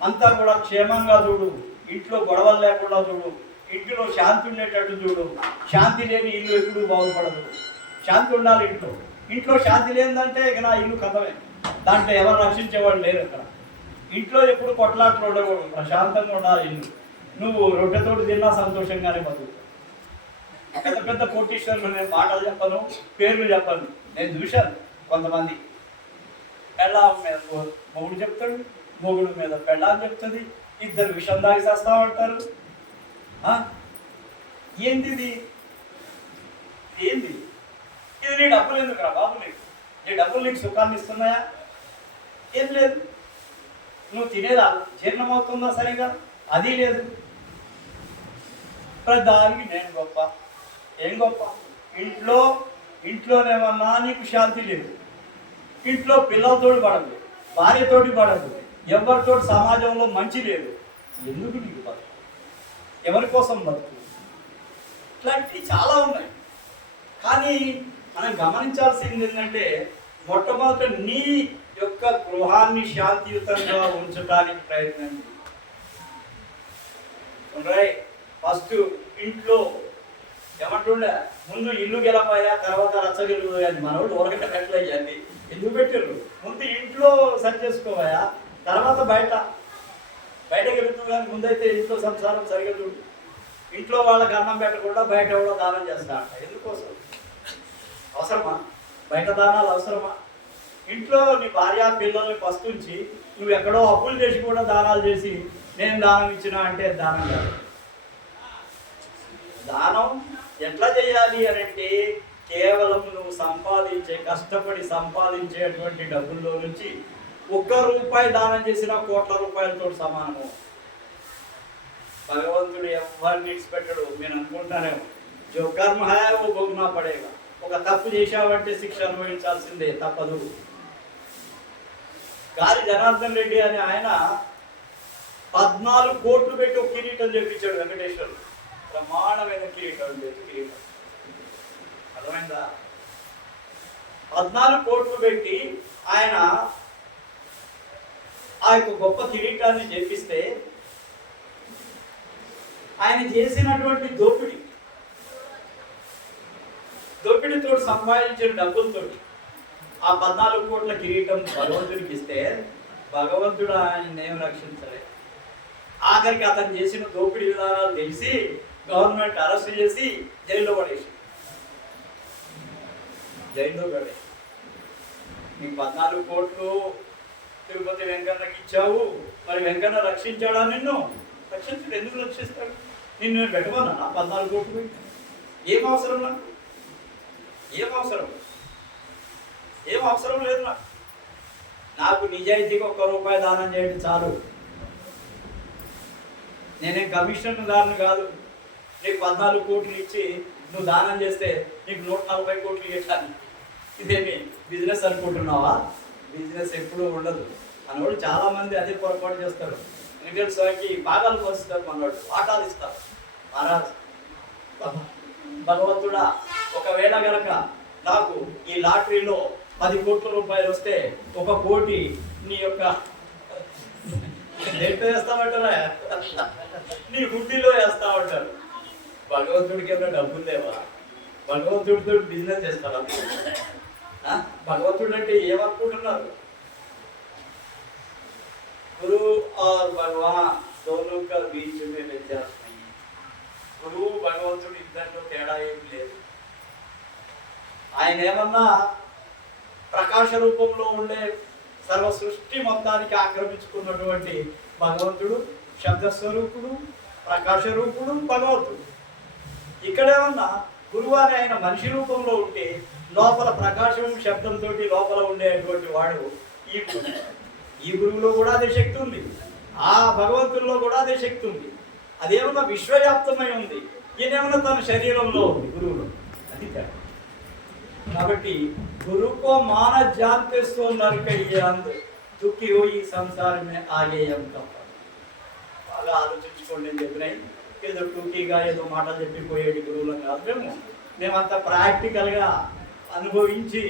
అంతా కూడా క్షేమంగా చూడు, ఇంట్లో గొడవలు లేకుండా చూడు, ఇంటిలో శాంతి ఉండేటట్టు చూడు. శాంతి లేని ఇల్లు ఎప్పుడు బాగుపడదు, శాంతి ఉండాలి ఇంట్లో. ఇంట్లో శాంతి లేదంటే ఇక నా ఇల్లు కథమే, దాంట్లో ఎవరు రక్షించేవాళ్ళు లేరు. అక్కడ ఇంట్లో ఎప్పుడు కొట్లాట్లు ఉండకూడదు, ప్రశాంతంగా ఉండాలి ఇల్లు. నువ్వు రొట్టెతోటి తిన్నా సంతోషంగానే బతుకుతావు. పెద్ద పెద్ద కోటీశ్వరులు, నేను మాటలు చెప్పను, పేర్లు చెప్పను, నేను చూశాను. కొంతమంది పెళ్ళాం మీద మొగుడు చెప్తాడు, మొగుడు మీద పెళ్ళాం చెప్తుంది, ఇద్దరు విషం దాగి చేస్తా ఉంటారు. ఏంటిది? ఏంది ఇది? నీ డబ్బులు ఎందుకురా బాబు? నీ డబ్బులు నీకు సుఖాన్ని ఇస్తున్నాయా? ఏం లేదు. నువ్వు తినేదా జీర్ణమవుతుందా సరిగా? అది లేదు. ప్రధానికి నేను గొప్ప. ఏం గొప్ప? ఇంట్లోనేమన్నా నీకు శాంతి లేదు, ఇంట్లో పిల్లలతోటి పడదు, భార్యతోటి పడదు, ఎవరితో సమాజంలో మంచి లేదు. ఎందుకు నీకు బతుకు? ఎవరి కోసం బతుకు? ఇట్లాంటివి చాలా ఉన్నాయి. కానీ మనం గమనించాల్సింది ఏంటంటే, మొట్టమొదట నీ యొక్క గృహాన్ని శాంతియుతంగా ఉంచడానికి ప్రయత్నం. ఫస్ట్ ఇంట్లో ఏమంటుండే, ముందు ఇల్లు గెలపాయా, తర్వాత రచ్చగెలు అని మనోళ్ళు ఊరగట్ట కట్టలేయండి. ఎందుకు పెట్టారు? ముందు ఇంట్లో సరి చేసుకోవాయా, తర్వాత బయట గెలుతూ. కానీ ముందైతే ఇంట్లో సంసారం సరిగా చూడు. ఇంట్లో వాళ్ళకి అన్నం పెట్టకుండా బయట కూడా దానం చేస్తా అంట. ఎందుకోసం? అవసరమా? బయట దానాలు అవసరమా? ఇంట్లో నీ భార్య పిల్లల్ని పస్తుంచి నువ్వు ఎక్కడో అప్పులు చేసి కూడా దానాలు చేసి నేను దానం ఇచ్చినా అంటే దానం కాదు. దానం ఎట్లా చేయాలి అని అంటే, కేవలం నువ్వు కష్టపడి సంపాదించేటువంటి డబ్బుల్లో నుంచి 1 రూపాయి దానం చేసిన కోట్ల రూపాయలతో సమానము. భగవంతుడు ఎవరిని విడిచిపెట్టడు. మీరు అనుకుంటారేమో, జో కర్మ హై వో భోగ్నా పడేగా. ఒక తప్పు చేశావంటే శిక్ష అనుభవించాల్సిందే, తప్పదు. గాలి జనార్దన్ రెడ్డి అని ఆయన 14 కోట్లు పెట్టి ఒక కిరీటం చేపించాడు వెంకటేశ్వరుడు. ప్రమాణమైన కిరీటం. అర్థమైందా? 14 కోట్లు పెట్టి ఆయన ఆ యొక్క గొప్ప కిరీటాన్ని చేపిస్తే, ఆయన చేసినటువంటి దోపిడితో సంపాదించిన డబ్బులతోటి ఆ 14 కోట్ల కిరీటం భగవంతుడికి ఇస్తే, భగవంతుడు ఆయన ఏం రక్షించలే. ఆఖరికి అతను చేసిన దోపిడీ విధానాలు తెలిసి గవర్నమెంట్ అరెస్ట్ చేసి జైల్లో పడేసి నీకు 14 కోట్లు తిరుపతి వెంకన్నకి ఇచ్చావు, మరి వెంకన్న రక్షించాడా? నిన్ను రక్షించడు. ఎందుకు రక్షిస్తాడు? నిన్ను నేను పెట్టమన్నా 14 కోట్లు? ఏం అవసరం నాకు? ఏం అవసరం లేదు నాకు. నిజాయితీకి 1 రూపాయి దానం చేయండి చాలు. నేనేం కమిషన్ దాన్ని కాదు. నీకు 14 కోట్లు ఇచ్చి నువ్వు దానం చేస్తే నీకు 140 కోట్లు ఇవ్వాలి. ఇదేమి బిజినెస్ అనుకుంటున్నావా? బిజినెస్ ఎప్పుడూ ఉండదు. మనోడు చాలా మంది అదే పొరపాటు చేస్తాడు. రిటైల్ స్వామికి భాగాలు పోస్తారు, మనోడు వాటాలు ఇస్తారు. మహారాజ్ భగవంతుడా, ఒకవేళ గనక నాకు ఈ లాటరీలో 10 కోట్ల రూపాయలు వస్తే 1 కోటి నీ యొక్క దేంట్లో వేస్తామంటారా? నీ హుడ్డీలో వేస్తామంటారు. భగవంతుడికి ఏమైనా డబ్బులు లేవా? భగవంతుడితో బిజినెస్ చేస్తారా? భగవంతుడు అంటే ఏమనుకుంటున్నారు? गुरु और भगवान दोनों का बीच में व्यत्यास नहीं है. గురు భగవంతుడు ఇద్దరిలో తేడా ఏం లేదు. ఆయన ఏమన్నా ప్రకాశ రూపంలో ఉండే సర్వ సృష్టి మొత్తానికి ఆక్రమించుకున్నటువంటి భగవంతుడు శబ్దస్వరూపుడు, ప్రకాశ రూపుడు భగవంతుడు. ఇక్కడేమన్నా గురువు అని ఆయన మనిషి రూపంలో ఉంటే లోపల ప్రకాశం శబ్దంతో లోపల ఉండేటువంటి వాడు ఈ గురువు. ఈ గురువులో కూడా అదే శక్తి ఉంది, ఆ భగవంతుల్లో కూడా అదే శక్తి ఉంది. అదేమన్నా విశ్వవ్యాప్తమై ఉంది, ఈయనేమన్నా తన శరీరంలో ఉంది గురువులో. అది తేడా. కాబట్టి గురువుకో మాన జాంతేస్తూ దుఃఖి హో ఈ సంసారమే ఆగేయం తప్ప. బాగా ఆలోచించుకోండి. నేను చెప్పినాయి ఏదో టూకీగా ఏదో మాటలు చెప్పిపోయేది గురువులం కాదు. మేమంతా ప్రాక్టికల్గా అనుభవించి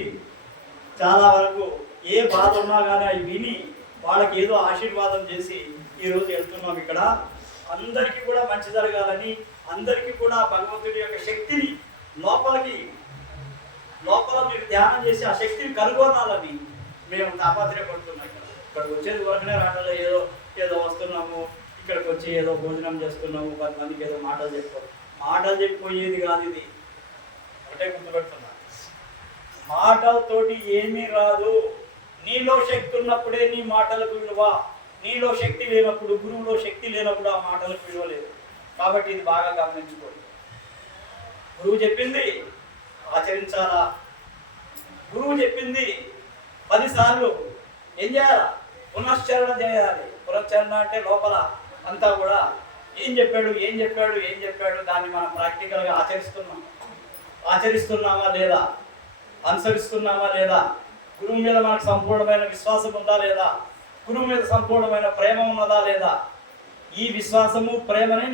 చాలా వరకు ఏ బాధ ఉన్నా కానీ అవి విని వాళ్ళకి ఏదో ఆశీర్వాదం చేసి ఈరోజు వెళ్తున్నాం. ఇక్కడ అందరికీ కూడా మంచి జరగాలని, అందరికీ కూడా భగవంతుడి యొక్క శక్తిని లోపల మీరు ధ్యానం చేసి ఆ శక్తిని కనుగొనాలని మేము తాపత్రయపడుతున్నాం. ఇక్కడికి వచ్చేది వరకునే రావట్లే, ఏదో వస్తున్నాము, ఇక్కడికి వచ్చి ఏదో భోజనం చేస్తున్నాము, 10 మందికి ఏదో మాటలు చెప్పిపోయేది కాదు ఇది. ఒకటే గుర్తుపెడుతున్నా, మాటలతోటి ఏమీ రాదు. నీలో శక్తి ఉన్నప్పుడే నీ మాటలకు విలువ. నీలో శక్తి లేనప్పుడు, గురువులో శక్తి లేనప్పుడు ఆ మాటలకు విలువ లేదు. కాబట్టి ఇది బాగా గమనించుకోండి. గురువు చెప్పింది ఆచరించాలా? గురువు చెప్పింది 10 సార్లు ఏం చేయాలా? పునశ్చరణ చేయాలి. పునశ్చరణ అంటే లోపల అంతా కూడా ఏం చెప్పాడు దాన్ని మనం ప్రాక్టికల్గా ఆచరిస్తున్నామా లేదా, అనుసరిస్తున్నామా లేదా, గురువు మీద మనకు సంపూర్ణమైన విశ్వాసం ఉందా లేదా, గురువు మీద సంపూర్ణమైన ప్రేమ ఉన్నదా లేదా. ఈ విశ్వాసము ప్రేమనే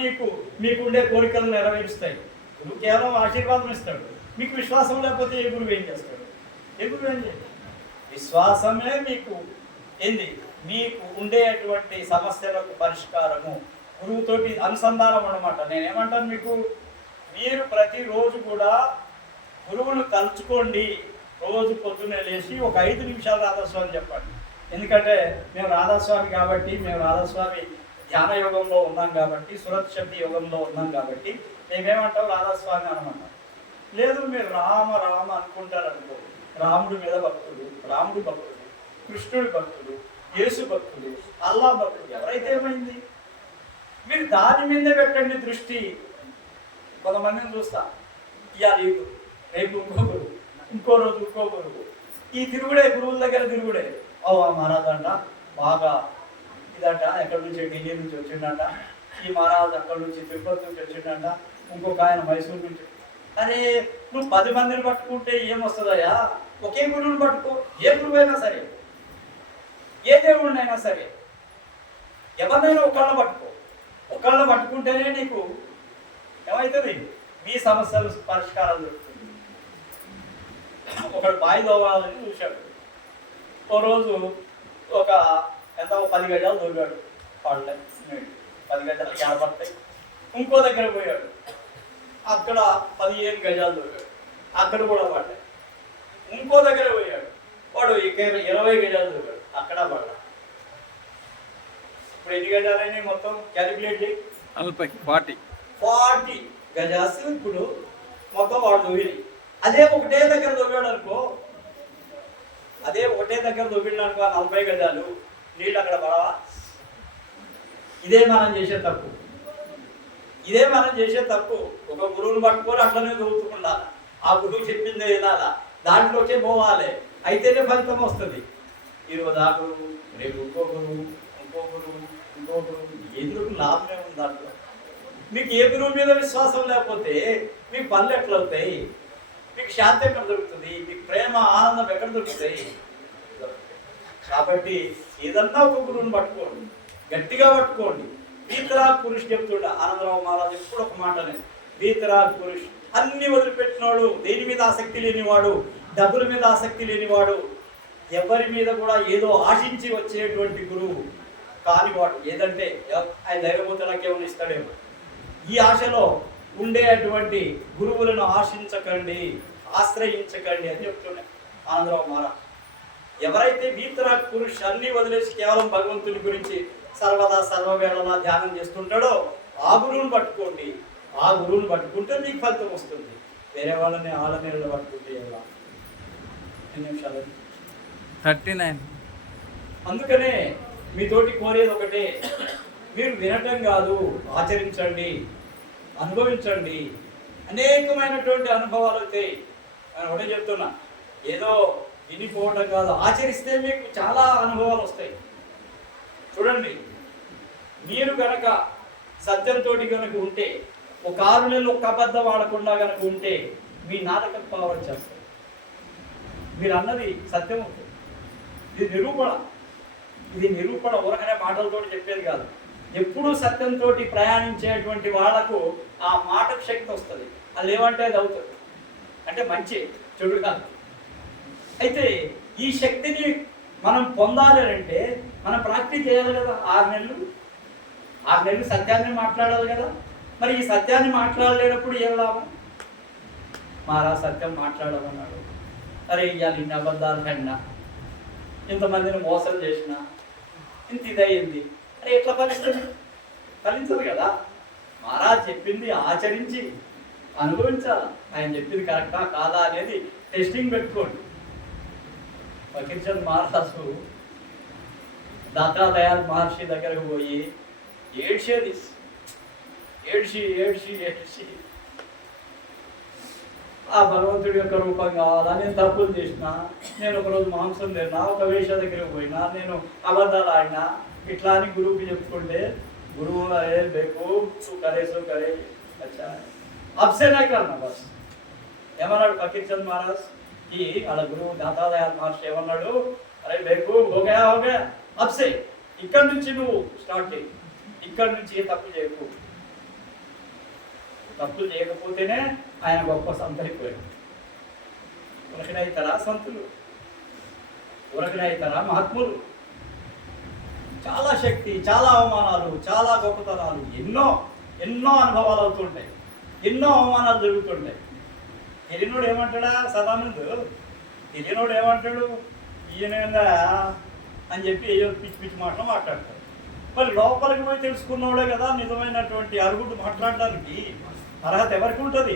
మీకుండే కోరికలు నెరవేరుస్తాయి. గురువు కేవలం ఆశీర్వాదం ఇస్తాడు. మీకు విశ్వాసం లేకపోతే ఏ గురువు ఏం చేస్తాడు? ఏ గురువు ఏం చేయాలి? విశ్వాసమే మీకు ఉండేటువంటి సమస్యలకు పరిష్కారము. గురువుతోటి అనుసంధానం అన్నమాట. నేనేమంటాను మీకు, మీరు ప్రతిరోజు కూడా గురువును తలుచుకోండి. రోజు పొద్దున్నే లేచి ఒక 5 నిమిషాలు రాధాస్వామి చెప్పండి. ఎందుకంటే మేము రాధాస్వామి కాబట్టి, మేము రాధాస్వామి ధ్యాన యోగంలో ఉన్నాం కాబట్టి, సురత్ శక్తి యోగంలో ఉన్నాం కాబట్టి మేమేమంటాం? రాధాస్వామి అనమాట. లేదు మీరు రామ అనుకుంటారు అనుకో, రాముడి మీద భక్తుడు, రాముడి భక్తుడు, కృష్ణుడి భక్తుడు, యేసు భక్తుడు, అల్లా భక్తుడు, ఎవరైతే ఏమైంది? మీరు దాని మీదే పెట్టండి దృష్టి. కొంతమందిని చూస్తా, ఇవాళ రేపు ఇంకో రోజు ఇంకో గురువు. ఈ తిరుగుడే, గురువుల దగ్గర తిరుగుడే. మహారాజ్ అంట బాగా ఇదంట, ఎక్కడి నుంచి ఢిల్లీ నుంచి వచ్చిండంట, ఈ మహారాజ్ అక్కడి నుంచి తిరుపతి నుంచి వచ్చిండంట, ఇంకొక ఆయన మైసూరు నుంచి. అరే నువ్వు 10 మందిని పట్టుకుంటే ఏమొస్తుందయ్యా? ఒకే గురువుని పట్టుకో. ఏ గురువు అయినా సరే, ఏ దేవుడినైనా సరే, ఎవరినైనా ఒకళ్ళని పట్టుకో. ఒకళ్ళని పట్టుకుంటేనే నీకు ఏమవుతుంది? మీ సమస్యలు పరిష్కారం దొరుకుతుంది. ఒకడు బావి తోవాలని చూశాడు. ఓ రోజు ఒక 10 గజాలు తోగాడు. పడలే, 10 గజాలు ఏడపడతాయి. ఇంకో దగ్గర పోయాడు, అక్కడ 15 గజాలు తోగాడు. అక్కడ కూడా పడ్డాయి. ఇంకో దగ్గర పోయాడు, వాడు 20 గజాలు తోగాడు. అక్కడ పడ్డా. ఇప్పుడు ఎన్ని గజాలైనా మొత్తం క్యాలిక్యులేట్ చేయి. 40 గజాస్ ఇప్పుడు మొత్తం వాడు తోగినాయి. అదే ఒకటే దగ్గర తోగాడు అనుకో, ఆ 40 గజాలు నీళ్ళు అక్కడ పడవా? ఇదే మనం చేసే తప్పు. ఒక గురువుని పట్టుకొని అట్లనే చదువుతుండాలి. ఆ గురువు చెప్పిందే వినాలా, దాంట్లోకే పోవాలి. అయితేనే ఫలితం వస్తుంది. ఈరోజు ఆ గురువు, రేపు ఇంకో గురువు, ఎందుకు లాభమే ఉంది దాంట్లో? మీకు ఏ గురువు మీద విశ్వాసం లేకపోతే మీకు పనులు ఎట్లా అవుతాయి? మీకు శాంతి ఎక్కడ దొరుకుతుంది? మీకు ప్రేమ, ఆనందం ఎక్కడ దొరుకుతాయి? కాబట్టి ఏదన్నా ఒక గురువుని పట్టుకోండి, గట్టిగా పట్టుకోండి. వీతరాగ్ పురుష్ చెప్తుండ ఆనందరావు మహారాజ్ ఎప్పుడు ఒక మాట అనేది, వీతరాగ్ పురుష్ అన్ని వదిలిపెట్టినవాడు, దేని మీద ఆసక్తి లేనివాడు, డబ్బుల మీద ఆసక్తి లేనివాడు, ఎవరి మీద కూడా ఏదో ఆశించి వచ్చేటువంటి గురువు కానివాడు. ఏదంటే ఆయన ధైర్యమూతలకి ఏమైనా ఇస్తాడేమో. ఈ ఆశలో ఉండేటువంటి గురువులను ఆశ్రయించకండి అని చెప్తుండే ఆనందరావు మహారాజ్. ఎవరైతే వీతరాగ్ పురుష్ అన్ని వదిలేసి కేవలం భగవంతుని గురించి సర్వదా సర్వవేళలా ధ్యానం చేస్తుంటాడో ఆ గురువుని పట్టుకోండి. ఆ గురువుని పట్టుకుంటే మీకు ఫలితం వస్తుంది. వేరే వాళ్ళని ఆలమేరలు పట్టుకుంటే ఎలా? 2 నిమిషాలు 39. అందుకనే మీతోటి కోరేది ఒకటే, మీరు వినటం కాదు, ఆచరించండి, అనుభవించండి. అనేకమైనటువంటి అనుభవాలు అవుతాయి. నేను ఒకటే చెప్తున్నా, ఏదో వినిపోవటం కాదు, ఆచరిస్తే మీకు చాలా అనుభవాలు వస్తాయి. చూడండి, మీరు కనుక సత్యంతో కనుక ఉంటే, ఒక 6 నెలలు ఒక్క అబద్ధం ఆడకుండా కనుక ఉంటే మీ నాటకం పవర్ వచ్చేస్తుంది. మీరు అన్నది సత్యం అవుతుంది. ఇది నిరూపణ ఊరకనే మాటలతో చెప్పేది కాదు. ఎప్పుడూ సత్యంతో ప్రయాణించేటువంటి వాళ్ళకు ఆ మాటకు శక్తి వస్తుంది. అది ఏమంటే అది అవుతుంది, అంటే మంచి చెడు కాదు. అయితే ఈ శక్తిని మనం పొందాలి అంటే మనం ప్రాక్టీస్ చేయాలి కదా. 6 నెలలు సత్యాన్ని మాట్లాడాలి కదా. మరి ఈ సత్యాన్ని మాట్లాడలేనప్పుడు ఏం లాభం? మారా సత్యం మాట్లాడమన్నాడు, అరే ఇవాళ ఇన్ని అబద్ధాలు కన్నా, ఇంతమందిని మోసం చేసిన, ఇంత ఇదయింది, అరే ఎట్లా ఫలించదు కదా. మహారాజ్ చెప్పింది ఆచరించి అనుభవించాలి. ఆయన చెప్పింది కరెక్టా కాదా అనేది టెస్టింగ్ పెట్టుకోండి. ఫకీర్ చంద్ మహారాజు దత్తాదయాల్ మహర్షి దగ్గరకు పోయి ఏడ్చేది, ఏడ్చి ఆ భగవంతుడి యొక్క రూపం కావాలా, నేను తప్పులు చేసిన, నేను ఒకరోజు మాంసం తిన్నా, ఒక వేష దగ్గరికి పోయినా, నేను అబద్ధాలు ఆడినా, ఇట్లా అని గురువుకి చెప్పుకుంటే గురువు అరే బేకు తూ కరే సో కరే అచ్చా అబ్సే నాయ్ కర్నా బస్ ఏమన్నాడు ఫకీర్ చంద్ మహారాజ్ ఈ వాళ్ళ గురువు దాతాదయాల్ మహర్షి ఏమన్నాడు, అరే బేకు హోగయా అబ్సే ఇక్కడి నుంచి నువ్వు స్టార్ట్ చేయి, ఇక్కడి నుంచి ఏ తప్పు చేయకు. తప్పులు చేయకపోతేనే ఆయన గొప్ప సంతరిపోయాడు. ఉరకనైతారా సంతులు, ఉరకనైతారా మహాత్ములు. చాలా శక్తి, చాలా అవమానాలు, చాలా గొప్పతనాలు, ఎన్నో అనుభవాలు అవుతుంటాయి, ఎన్నో అవమానాలు జరుగుతుంటాయి. తెలియనోడు ఏమంటాడా సదానంద్, తెలియనోడు ఏమంటాడు ఈయన అని చెప్పి ఏదో పిచ్చి మాటలు మాట్లాడతాడు. మరి లోపలికి పోయి తెలుసుకున్నవాడే కదా నిజమైనటువంటి అరుగుడు మాట్లాడడానికి అర్హత ఎవరికి ఉంటుంది?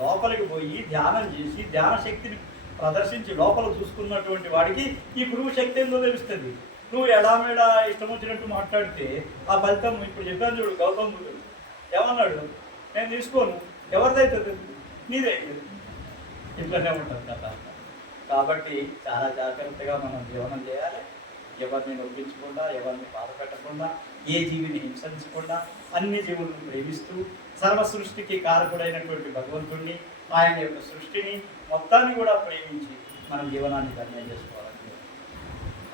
లోపలికి పోయి ధ్యానం చేసి ధ్యాన శక్తిని ప్రదర్శించి లోపల చూసుకున్నటువంటి వాడికి ఈ గురువు శక్తి ఏందో తెలుస్తుంది. నువ్వు ఎడామేడా ఇష్టం వచ్చినట్టు మాట్లాడితే ఆ ఫలితం ఇప్పుడు చెప్పాను చూడు. గౌతమ్ బుద్ధుడు ఏమన్నాడు, నేను తీసుకోను, ఎవరిదైతుంది నీదే, ఇట్లనే ఉంటుంది కదా. కాబట్టి చాలా జాగ్రత్తగా మనం జీవనం చేయాలి. ఎవరిని నొప్పించకుండా, ఎవరిని బాధ పెట్టకుండా, ఏ జీవిని హింసించకుండా, అన్ని జీవులను ప్రేమిస్తూ సర్వ సృష్టికి కారకుడైనటువంటి భగవంతుడిని, ఆయన యొక్క సృష్టిని మొత్తాన్ని కూడా ప్రేమించి మనం జీవనాన్ని ధన్యం చేసుకోవాలి.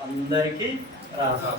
అందరికీ రాధా.